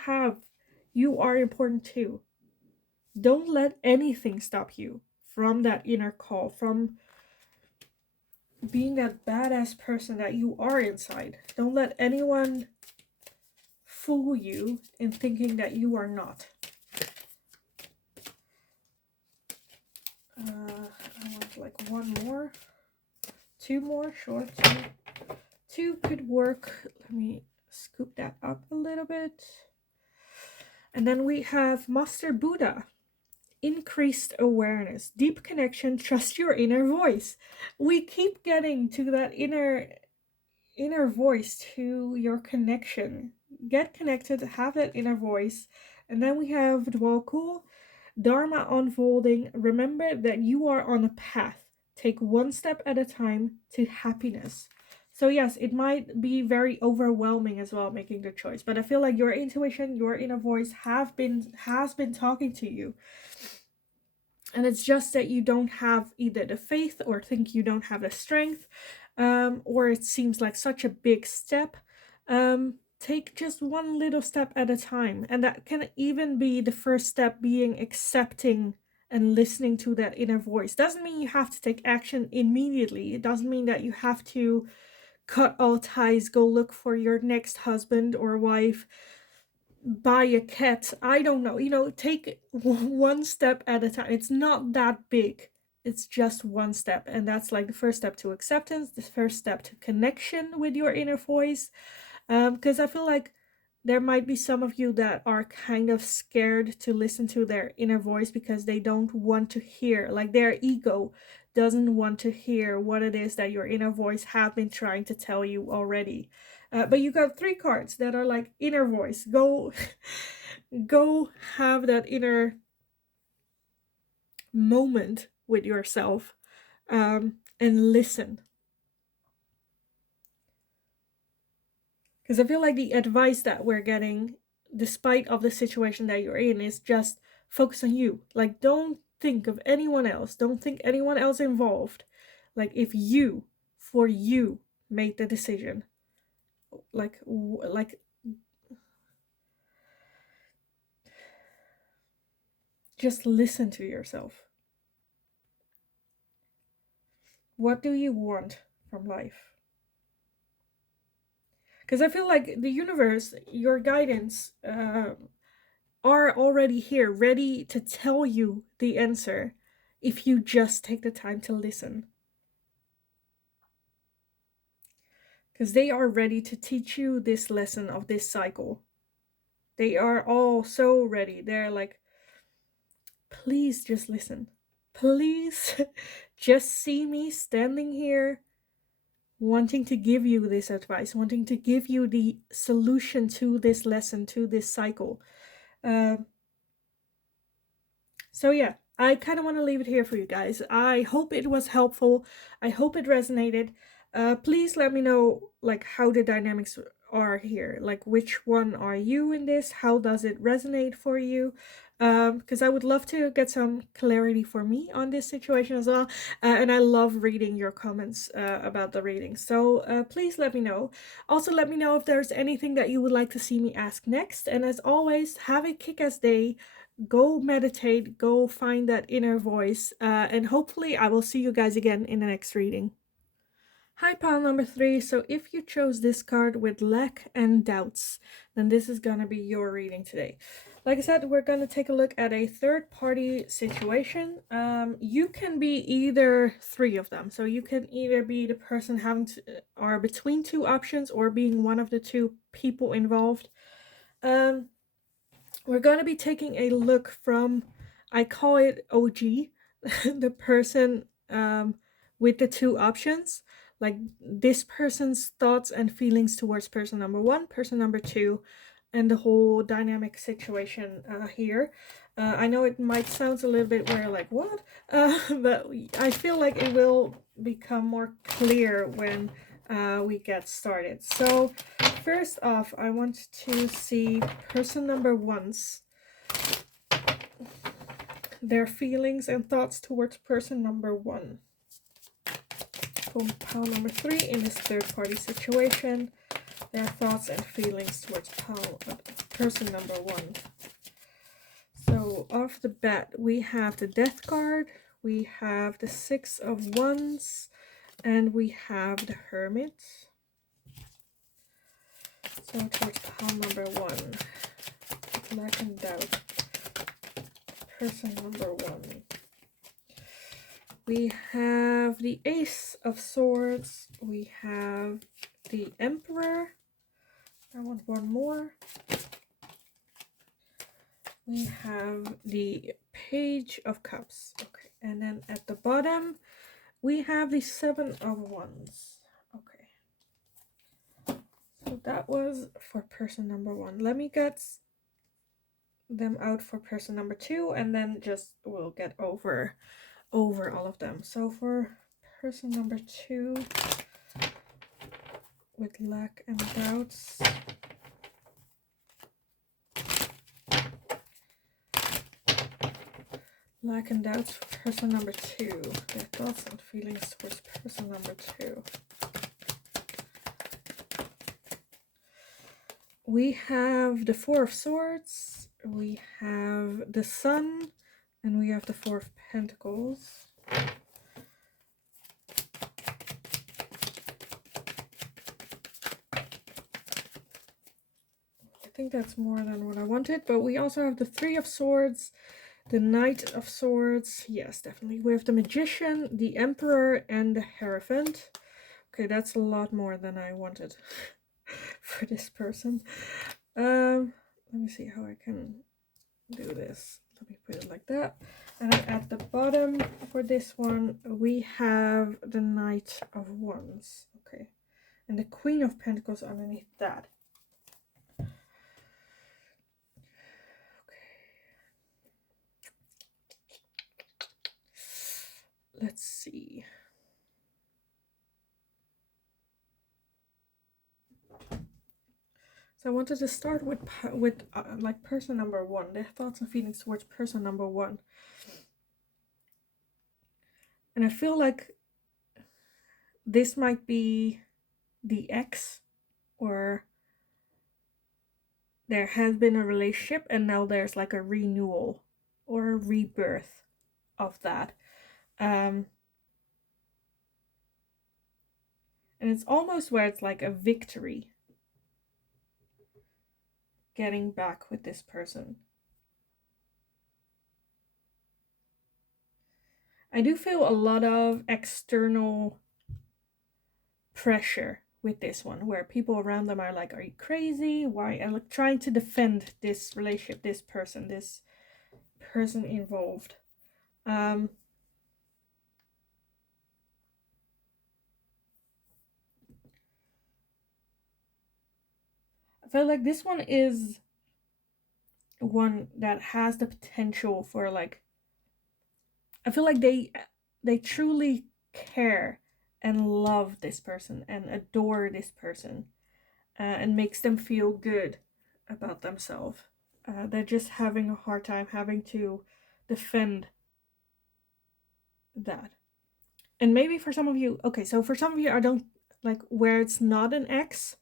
are important too. Don't let anything stop you from that inner call, from being that badass person that you are inside. Don't let anyone fool you in thinking that you are not. I want like one more. Two more, sure. Two could work. Let me scoop that up a little bit. And then we have Master Buddha. Increased awareness, deep connection, trust your inner voice. We keep getting to that inner voice, to your connection. Get connected, have that inner voice. And then we have Dwalkul, Dharma unfolding. Remember that you are on a path. Take one step at a time to happiness. So yes, it might be very overwhelming as well making the choice, but I feel like your intuition, your inner voice has been talking to you. And it's just that you don't have either the faith or think you don't have the strength, or it seems like such a big step. Take just one little step at a time. And that can even be the first step, being accepting and listening to that inner voice. Doesn't mean you have to take action immediately. It doesn't mean that you have to cut all ties, go look for your next husband or wife, buy a cat. I don't know. Take one step at a time. It's not that big. It's just one step. And that's like the first step to acceptance, the first step to connection with your inner voice. Because I feel like there might be some of you that are kind of scared to listen to their inner voice because they don't want to hear, like their ego doesn't want to hear what it is that your inner voice have been trying to tell you already. But you got 3 cards that are like inner voice. Go go have that inner moment with yourself, and listen. Because I feel like the advice that we're getting, despite of the situation that you're in, is just focus on you. Like, don't think of anyone else. Don't think anyone else involved. Like, if you, for you, made the decision. Like, just listen to yourself. What do you want from life? Because I feel like the universe, your guidance, are already here, ready to tell you the answer if you just take the time to listen. Because they are ready to teach you this lesson of this cycle. They are all so ready. They're like, please just listen. Please just see me standing here wanting to give you this advice, wanting to give you the solution to this lesson, to this cycle. So yeah, I kind of want to leave it here for you guys. I hope it was helpful. I hope it resonated. Please let me know like how the dynamics are here. Like, which one are you in this? How does it resonate for you? Because I would love to get some clarity for me on this situation as well. And I love reading your comments about the reading. So please let me know. Also, let me know if there's anything that you would like to see me ask next. And as always, have a kick-ass day. Go meditate, go find that inner voice, and hopefully I will see you guys again in the next reading. Hi, pile number 3. So if you chose this card with lack and doubts, then this is gonna be your reading today. Like I said, we're gonna take a look at a third-party situation. You can be either 3 of them. So you can either be the person having to, or between 2 options, or being one of the 2 people involved. we're going to be taking a look from, I call it OG, the person with the two options, like this person's thoughts and feelings towards person number one, person number two, and the whole dynamic situation here. I know it might sound a little bit where like, what? But I feel like it will become more clear when we get started. So first off, I want to see person number one's, their feelings and thoughts towards person number one. From pile number three in this third party situation, their thoughts and feelings towards person number one. So off the bat, we have the Death card, we have the Six of Wands, and we have the Hermit. So towards pile number one, lack and doubt, person number one. We have the Ace of Swords, we have the Emperor, I want one more. We have the Page of Cups. Okay, and then at the bottom, we have the Seven of Wands. Okay. So that was for person number one. Let me get them out for person number two, and then just we'll get over all of them. So for person number two, with lack and doubts, lack and doubts for person number two, their thoughts and feelings towards person number two. We have the Four of Swords, we have the Sun, and we have the Four of Pentacles. I think that's more than what I wanted, but we also have the Three of Swords, the Knight of Swords, yes, definitely. We have the Magician, the Emperor, and the Hierophant. Okay, that's a lot more than I wanted for this person. Let me see how I can do this. Let me put it like that. And then at the bottom for this one, we have the Knight of Wands. Okay, and the Queen of Pentacles underneath that. Let's see. So I wanted to start with like person number one, their thoughts and feelings towards person number one. And I feel like this might be the ex, or there has been a relationship and now there's like a renewal or a rebirth of that. And it's almost where it's like a victory getting back with this person. I do feel a lot of external pressure with this one, where people around them are like, are you crazy? Why? And like trying to defend this relationship, this person involved. I feel like this one is one that has the potential for like, I feel like they truly care and love this person and adore this person, and makes them feel good about themselves. They're just having a hard time having to defend that. And maybe for some of you, okay, so for some of you, I don't like where it's not an ex.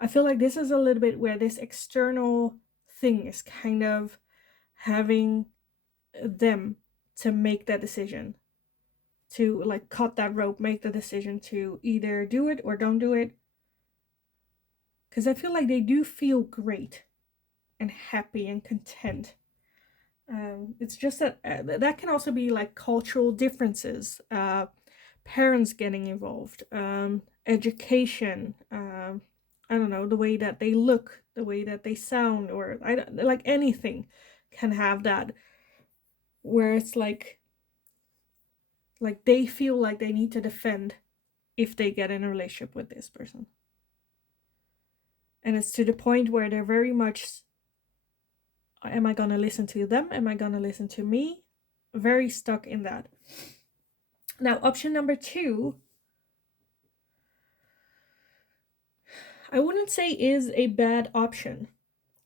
I feel like this is a little bit where this external thing is kind of having them to make that decision, to like cut that rope, make the decision to either do it or don't do it. Because I feel like they do feel great and happy and content. It's just that that can also be like cultural differences, parents getting involved, education, I don't know, the way that they look, the way that they sound, or like anything can have that, where it's like they feel like they need to defend if they get in a relationship with this person. And it's to the point where they're very much, am I going to listen to them? Am I going to listen to me? Very stuck in that. Now, option number 2, I wouldn't say is a bad option,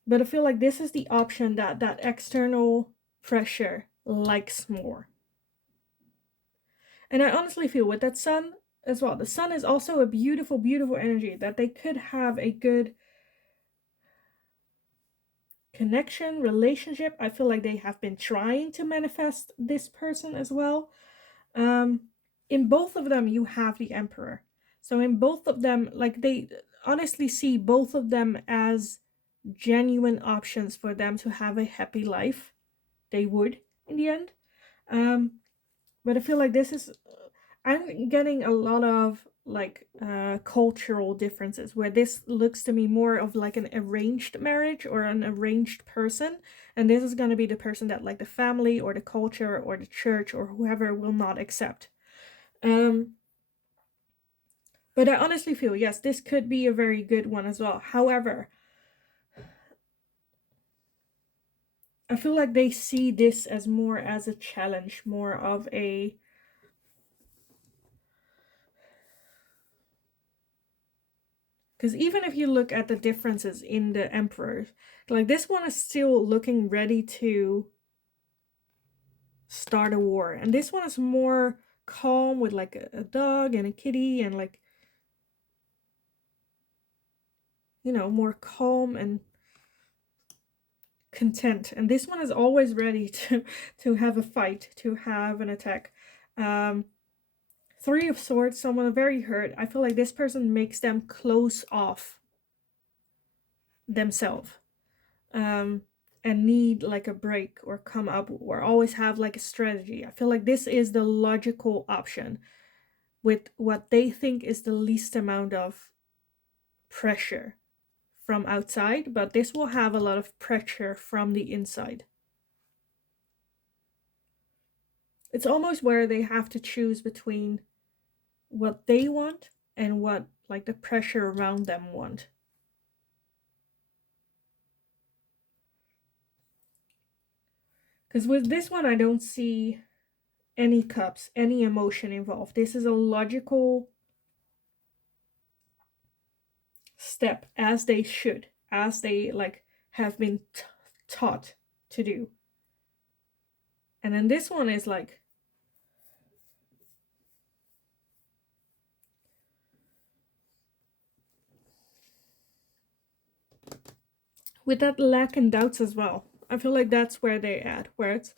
but I feel like this is the option that that external pressure likes more. And I honestly feel with that sun as well, the sun is also a beautiful, beautiful energy that they could have a good connection, relationship. I feel like they have been trying to manifest this person as well. In both of them, you have the Emperor. So in both of them, like, they honestly see both of them as genuine options for them to have a happy life. They would in the end. But I feel like this is, I'm getting a lot of like cultural differences where this looks to me more of like an arranged marriage or an arranged person, and this is going to be the person that like the family or the culture or the church or whoever will not accept. But I honestly feel, yes, this could be a very good one as well. However, I feel like they see this as more as a challenge, more of a, because even if you look at the differences in the emperors, like this one is still looking ready to start a war, and this one is more calm with like a dog and a kitty and like, you know, more calm and content. And this one is always ready to have a fight, to have an attack. 3 of Swords, someone very hurt. I feel like this person makes them close off themselves, and need like a break or come up or always have like a strategy. I feel like this is the logical option with what they think is the least amount of pressure from outside, but this will have a lot of pressure from the inside. It's almost where they have to choose between what they want and what like the pressure around them want. Because with this one, I don't see any cups, any emotion involved. This is a logical step, as they should, as they like have been taught to do. And then this one is like, with that lack and doubts as well. I feel like that's where they at, where it's,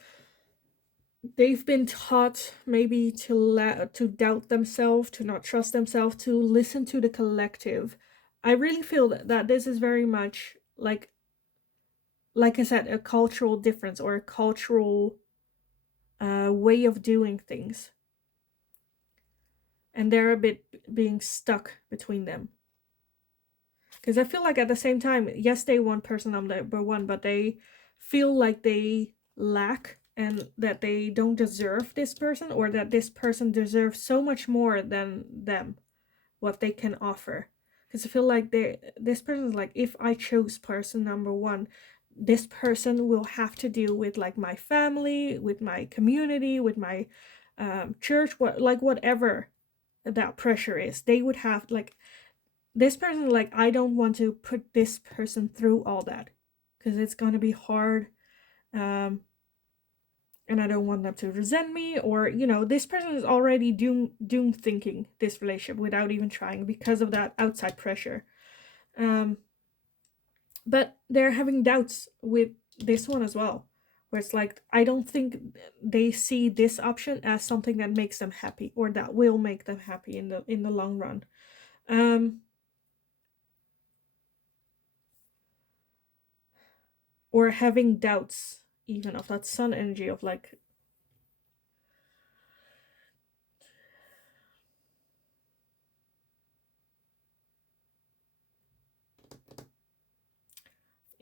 they've been taught maybe to doubt themselves, to not trust themselves, to listen to the collective. I really feel that this is very much like I said, a cultural difference or a cultural way of doing things. And they're a bit being stuck between them. Because I feel like at the same time, yes, they want person number 1, but they feel like they lack and that they don't deserve this person, or that this person deserves so much more than them, what they can offer. Because I feel like this person is like, if I chose person number 1, this person will have to deal with like my family, with my community, with my church, whatever that pressure is. They would have like, this person, like, I don't want to put this person through all that because it's gonna be hard, and I don't want them to resent me, or you know, this person is already doom thinking this relationship without even trying because of that outside pressure. But they're having doubts with this one as well, where it's like, I don't think they see this option as something that makes them happy or that will make them happy in the long run. Or having doubts even of that sun energy of like,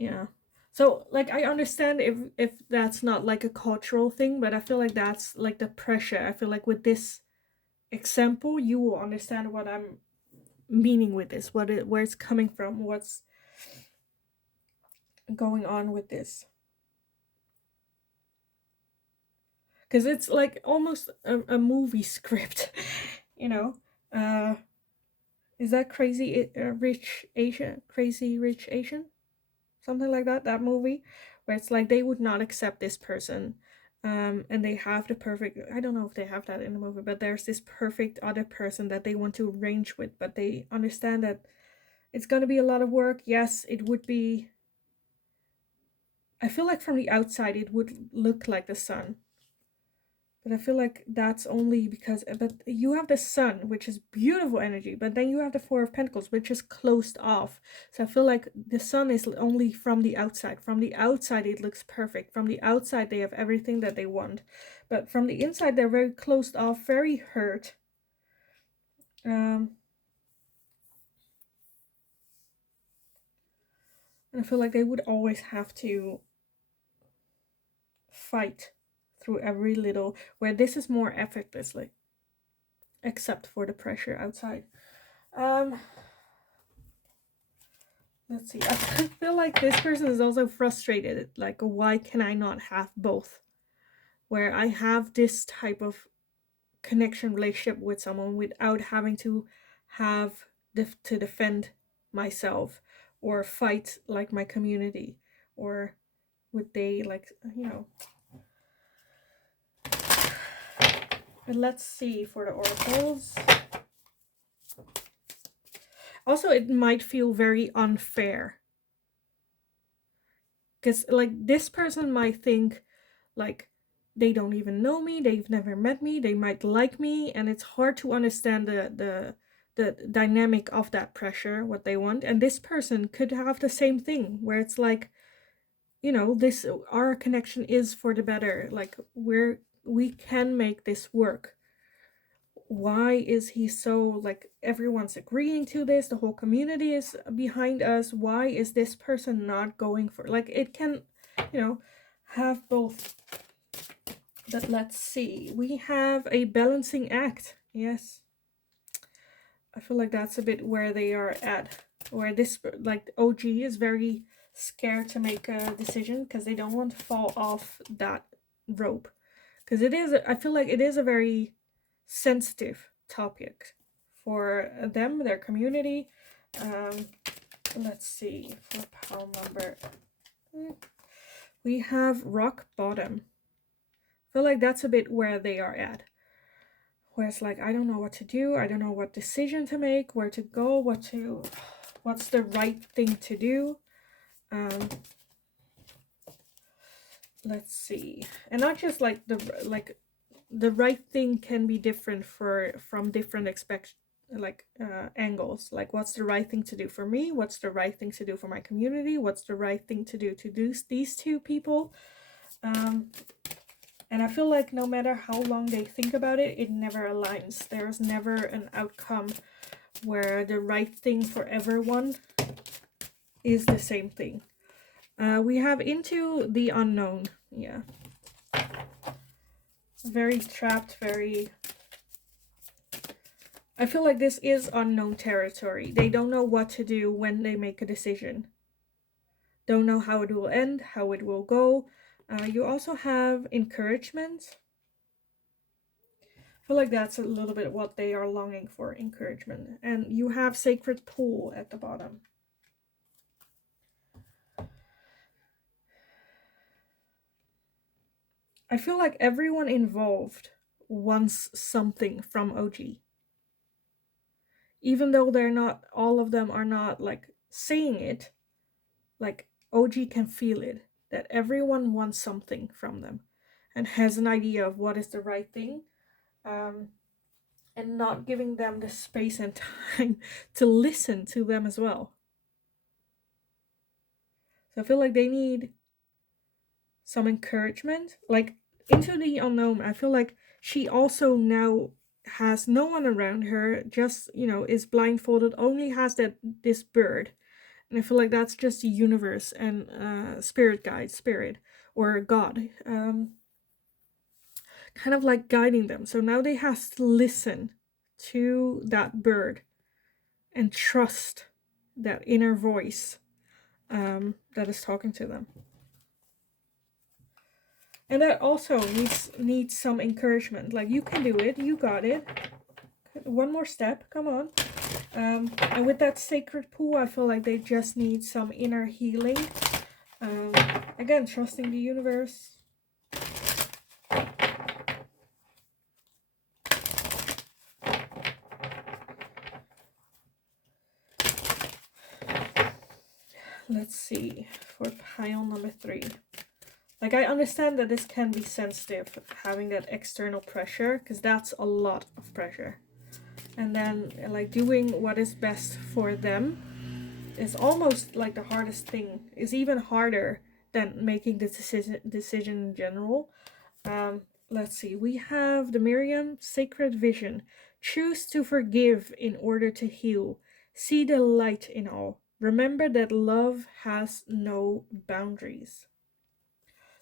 Yeah. So like I understand if that's not like a cultural thing, but I feel like that's like the pressure. I feel like with this example, you will understand what I'm meaning with this, where it's coming from, what's going on with this. Because it's like almost a movie script, you know. Uh, is that Crazy Rich Asian, something like that? That movie, where it's like they would not accept this person, and they have the perfect. I don't know if they have that in the movie, but there's this perfect other person that they want to arrange with, but they understand that it's gonna be a lot of work. Yes, it would be. I feel like from the outside it would look like the sun, but I feel like that's only because, but you have the sun, which is beautiful energy, but then you have the Four of Pentacles, which is closed off. So I feel like the sun is only from the outside. From the outside, it looks perfect. From the outside, they have everything that they want. But from the inside, they're very closed off, very hurt. And I feel like they would always have to fight through every little, where this is more effortlessly, except for the pressure outside. Let's see. I feel like this person is also frustrated. Like, why can I not have both? Where I have this type of connection relationship with someone without having to have to defend myself or fight like my community, or would they like, you know. But let's see for the oracles. Also, it might feel very unfair. Because, like, this person might think, like, they don't even know me, they've never met me, they might like me, and it's hard to understand the dynamic of that pressure, what they want. And this person could have the same thing, where it's like, you know, this, our connection is for the better. Like, we can make this work. Why is he so, like, everyone's agreeing to this, the whole community is behind us, why is this person not going for, like, it can, you know, have both. But let's see, we have a balancing act. Yes, I feel like that's a bit where they are at, where this, like, OG is very scared to make a decision because they don't want to fall off that rope, because it is, I feel like it is a very sensitive topic for them, their community. Let's see, for pile number, we have rock bottom. I feel like that's a bit where they are at, where it's like, I don't know what to do, I don't know what decision to make, where to go, what's the right thing to do. Let's see, and not just like the right thing can be different from different angles. Like, what's the right thing to do for me, what's the right thing to do for my community, what's the right thing to do these two people. And I feel like no matter how long they think about it, it never aligns. There's never an outcome where the right thing for everyone is the same thing. We have into the unknown. Yeah, very trapped, very, I feel like this is unknown territory. They don't know what to do when they make a decision. Don't know how it will end, how it will go. You also have encouragement. I feel like that's a little bit what they are longing for, encouragement. And you have sacred pool at the bottom. I feel like everyone involved wants something from OG. Even though they're not, all of them are not like saying it, like OG can feel it, that everyone wants something from them and has an idea of what is the right thing, and not giving them the space and time to listen to them as well. So I feel like they need some encouragement. Like, into the unknown, I feel like she also now has no one around her, just, you know, is blindfolded, only has this bird And I feel like that's just the universe and spirit guide, spirit, or God, kind of like guiding them. So now they have to listen to that bird and trust that inner voice that is talking to them. And that also needs some encouragement. Like, you can do it, you got it. One more step, come on. And with that sacred pool, I feel like they just need some inner healing. Again, trusting the universe. Let's see, for pile number 3. Like, I understand that this can be sensitive, having that external pressure, because that's a lot of pressure. And then, like, doing what is best for them is almost like the hardest thing. Is even harder than making the decision in general. Let's see. We have the Miriam Sacred Vision. Choose to forgive in order to heal. See the light in all. Remember that love has no boundaries.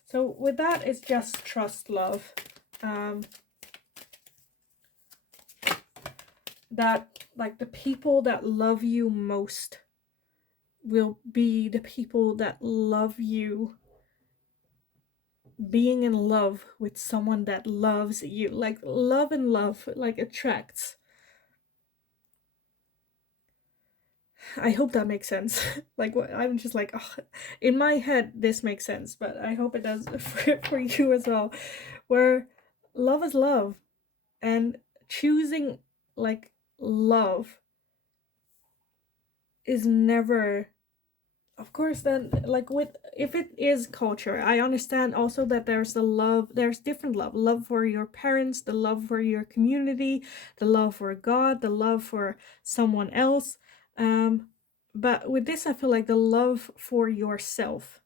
So with that, it's just trust love. That, like, the people that love you most will be the people that love you being in love with someone that loves you. Like, love and love, like, attracts. I hope that makes sense. Like, I'm just like, oh, in my head this makes sense, but I hope it does for you as well. Where love is love, and choosing, like, love is never, of course, then, like, with, if it is culture, I understand also that there's the love, there's different love for your parents, the love for your community, the love for God, the love for someone else. But with this, I feel like the love for yourself,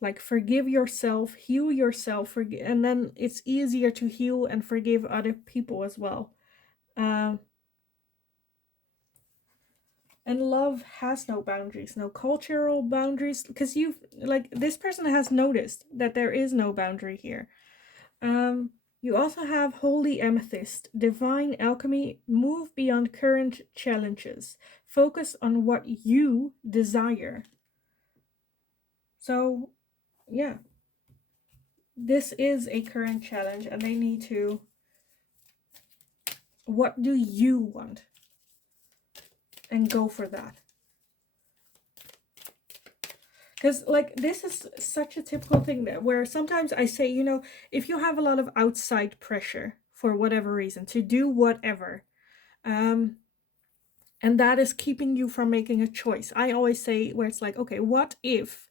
like, forgive yourself, heal yourself, and then it's easier to heal and forgive other people as well. And love has no boundaries, no cultural boundaries, because you've, like, this person has noticed that there is no boundary here. You also have Holy Amethyst, Divine Alchemy, move beyond current challenges. Focus on what you desire. So, yeah. This is a current challenge, and they need to, what do you want? And go for that. Because, like, this is such a typical thing that where sometimes I say, you know, if you have a lot of outside pressure for whatever reason to do whatever, and that is keeping you from making a choice, I always say, where it's like, okay, what if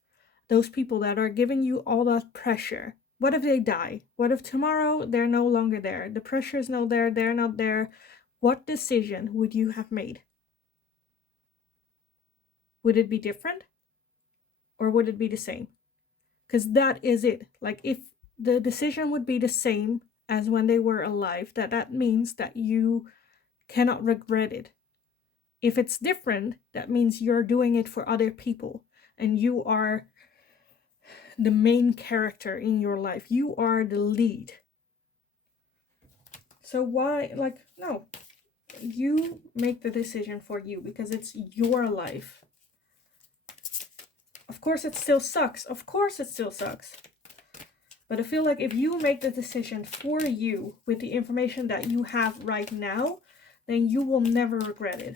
those people that are giving you all that pressure, what if they die? What if tomorrow they're no longer there? The pressure is not there, they're not there. What decision would you have made? Would it be different? Or would it be the same? Because that is it. Like, if the decision would be the same as when they were alive, that means that you cannot regret it. If it's different, that means you're doing it for other people, and you are the main character in your life. You are the lead. So why, like, no, you make the decision for you, because it's your life. Of course it still sucks. Of course it still sucks. But I feel like if you make the decision for you with the information that you have right now, then you will never regret it.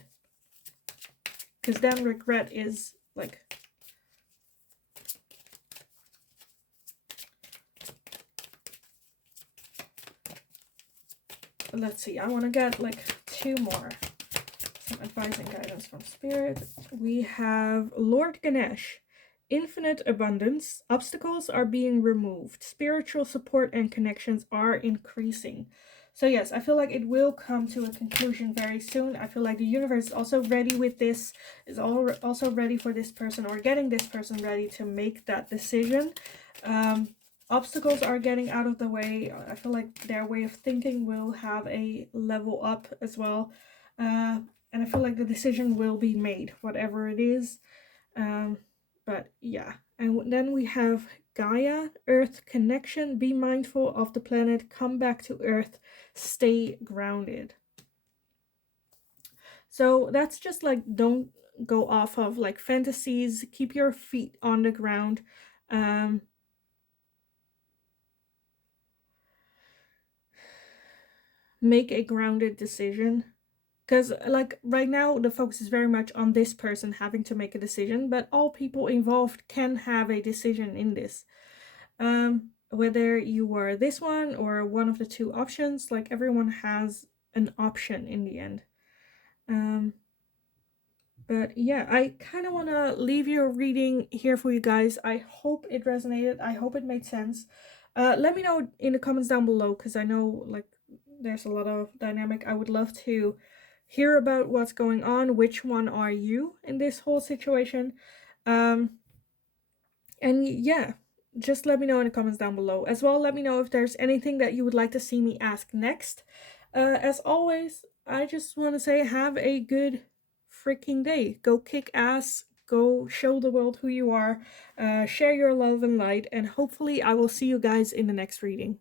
Because then regret is like... Let's see, I want to get like 2 more. Some advice and guidance from Spirit. We have Lord Ganesh. Infinite abundance. Obstacles are being removed. Spiritual support and connections are increasing. So yes, I feel like it will come to a conclusion very soon. I feel like the universe is also ready with this, is also ready for this person, or getting this person ready to make that decision. Obstacles are getting out of the way. I feel like their way of thinking will have a level up as well. And I feel like the decision will be made, whatever it is. But yeah. And then we have Gaia, Earth connection. Be mindful of the planet. Come back to Earth. Stay grounded. So that's just like, don't go off of like fantasies. Keep your feet on the ground. Make a grounded decision. Because, like, right now, the focus is very much on this person having to make a decision, but all people involved can have a decision in this. Whether you were this one or one of the two options, like, everyone has an option in the end. But yeah, I kind of want to leave your reading here for you guys. I hope it resonated. I hope it made sense. Let me know in the comments down below, because I know, like, there's a lot of dynamic. I would love to hear about what's going on. Which one are you in this whole situation? And yeah, just let me know in the comments down below. As well, let me know if there's anything that you would like to see me ask next. As always, I just want to say, have a good freaking day. Go kick ass. Go show the world who you are. Share your love and light. And hopefully I will see you guys in the next reading.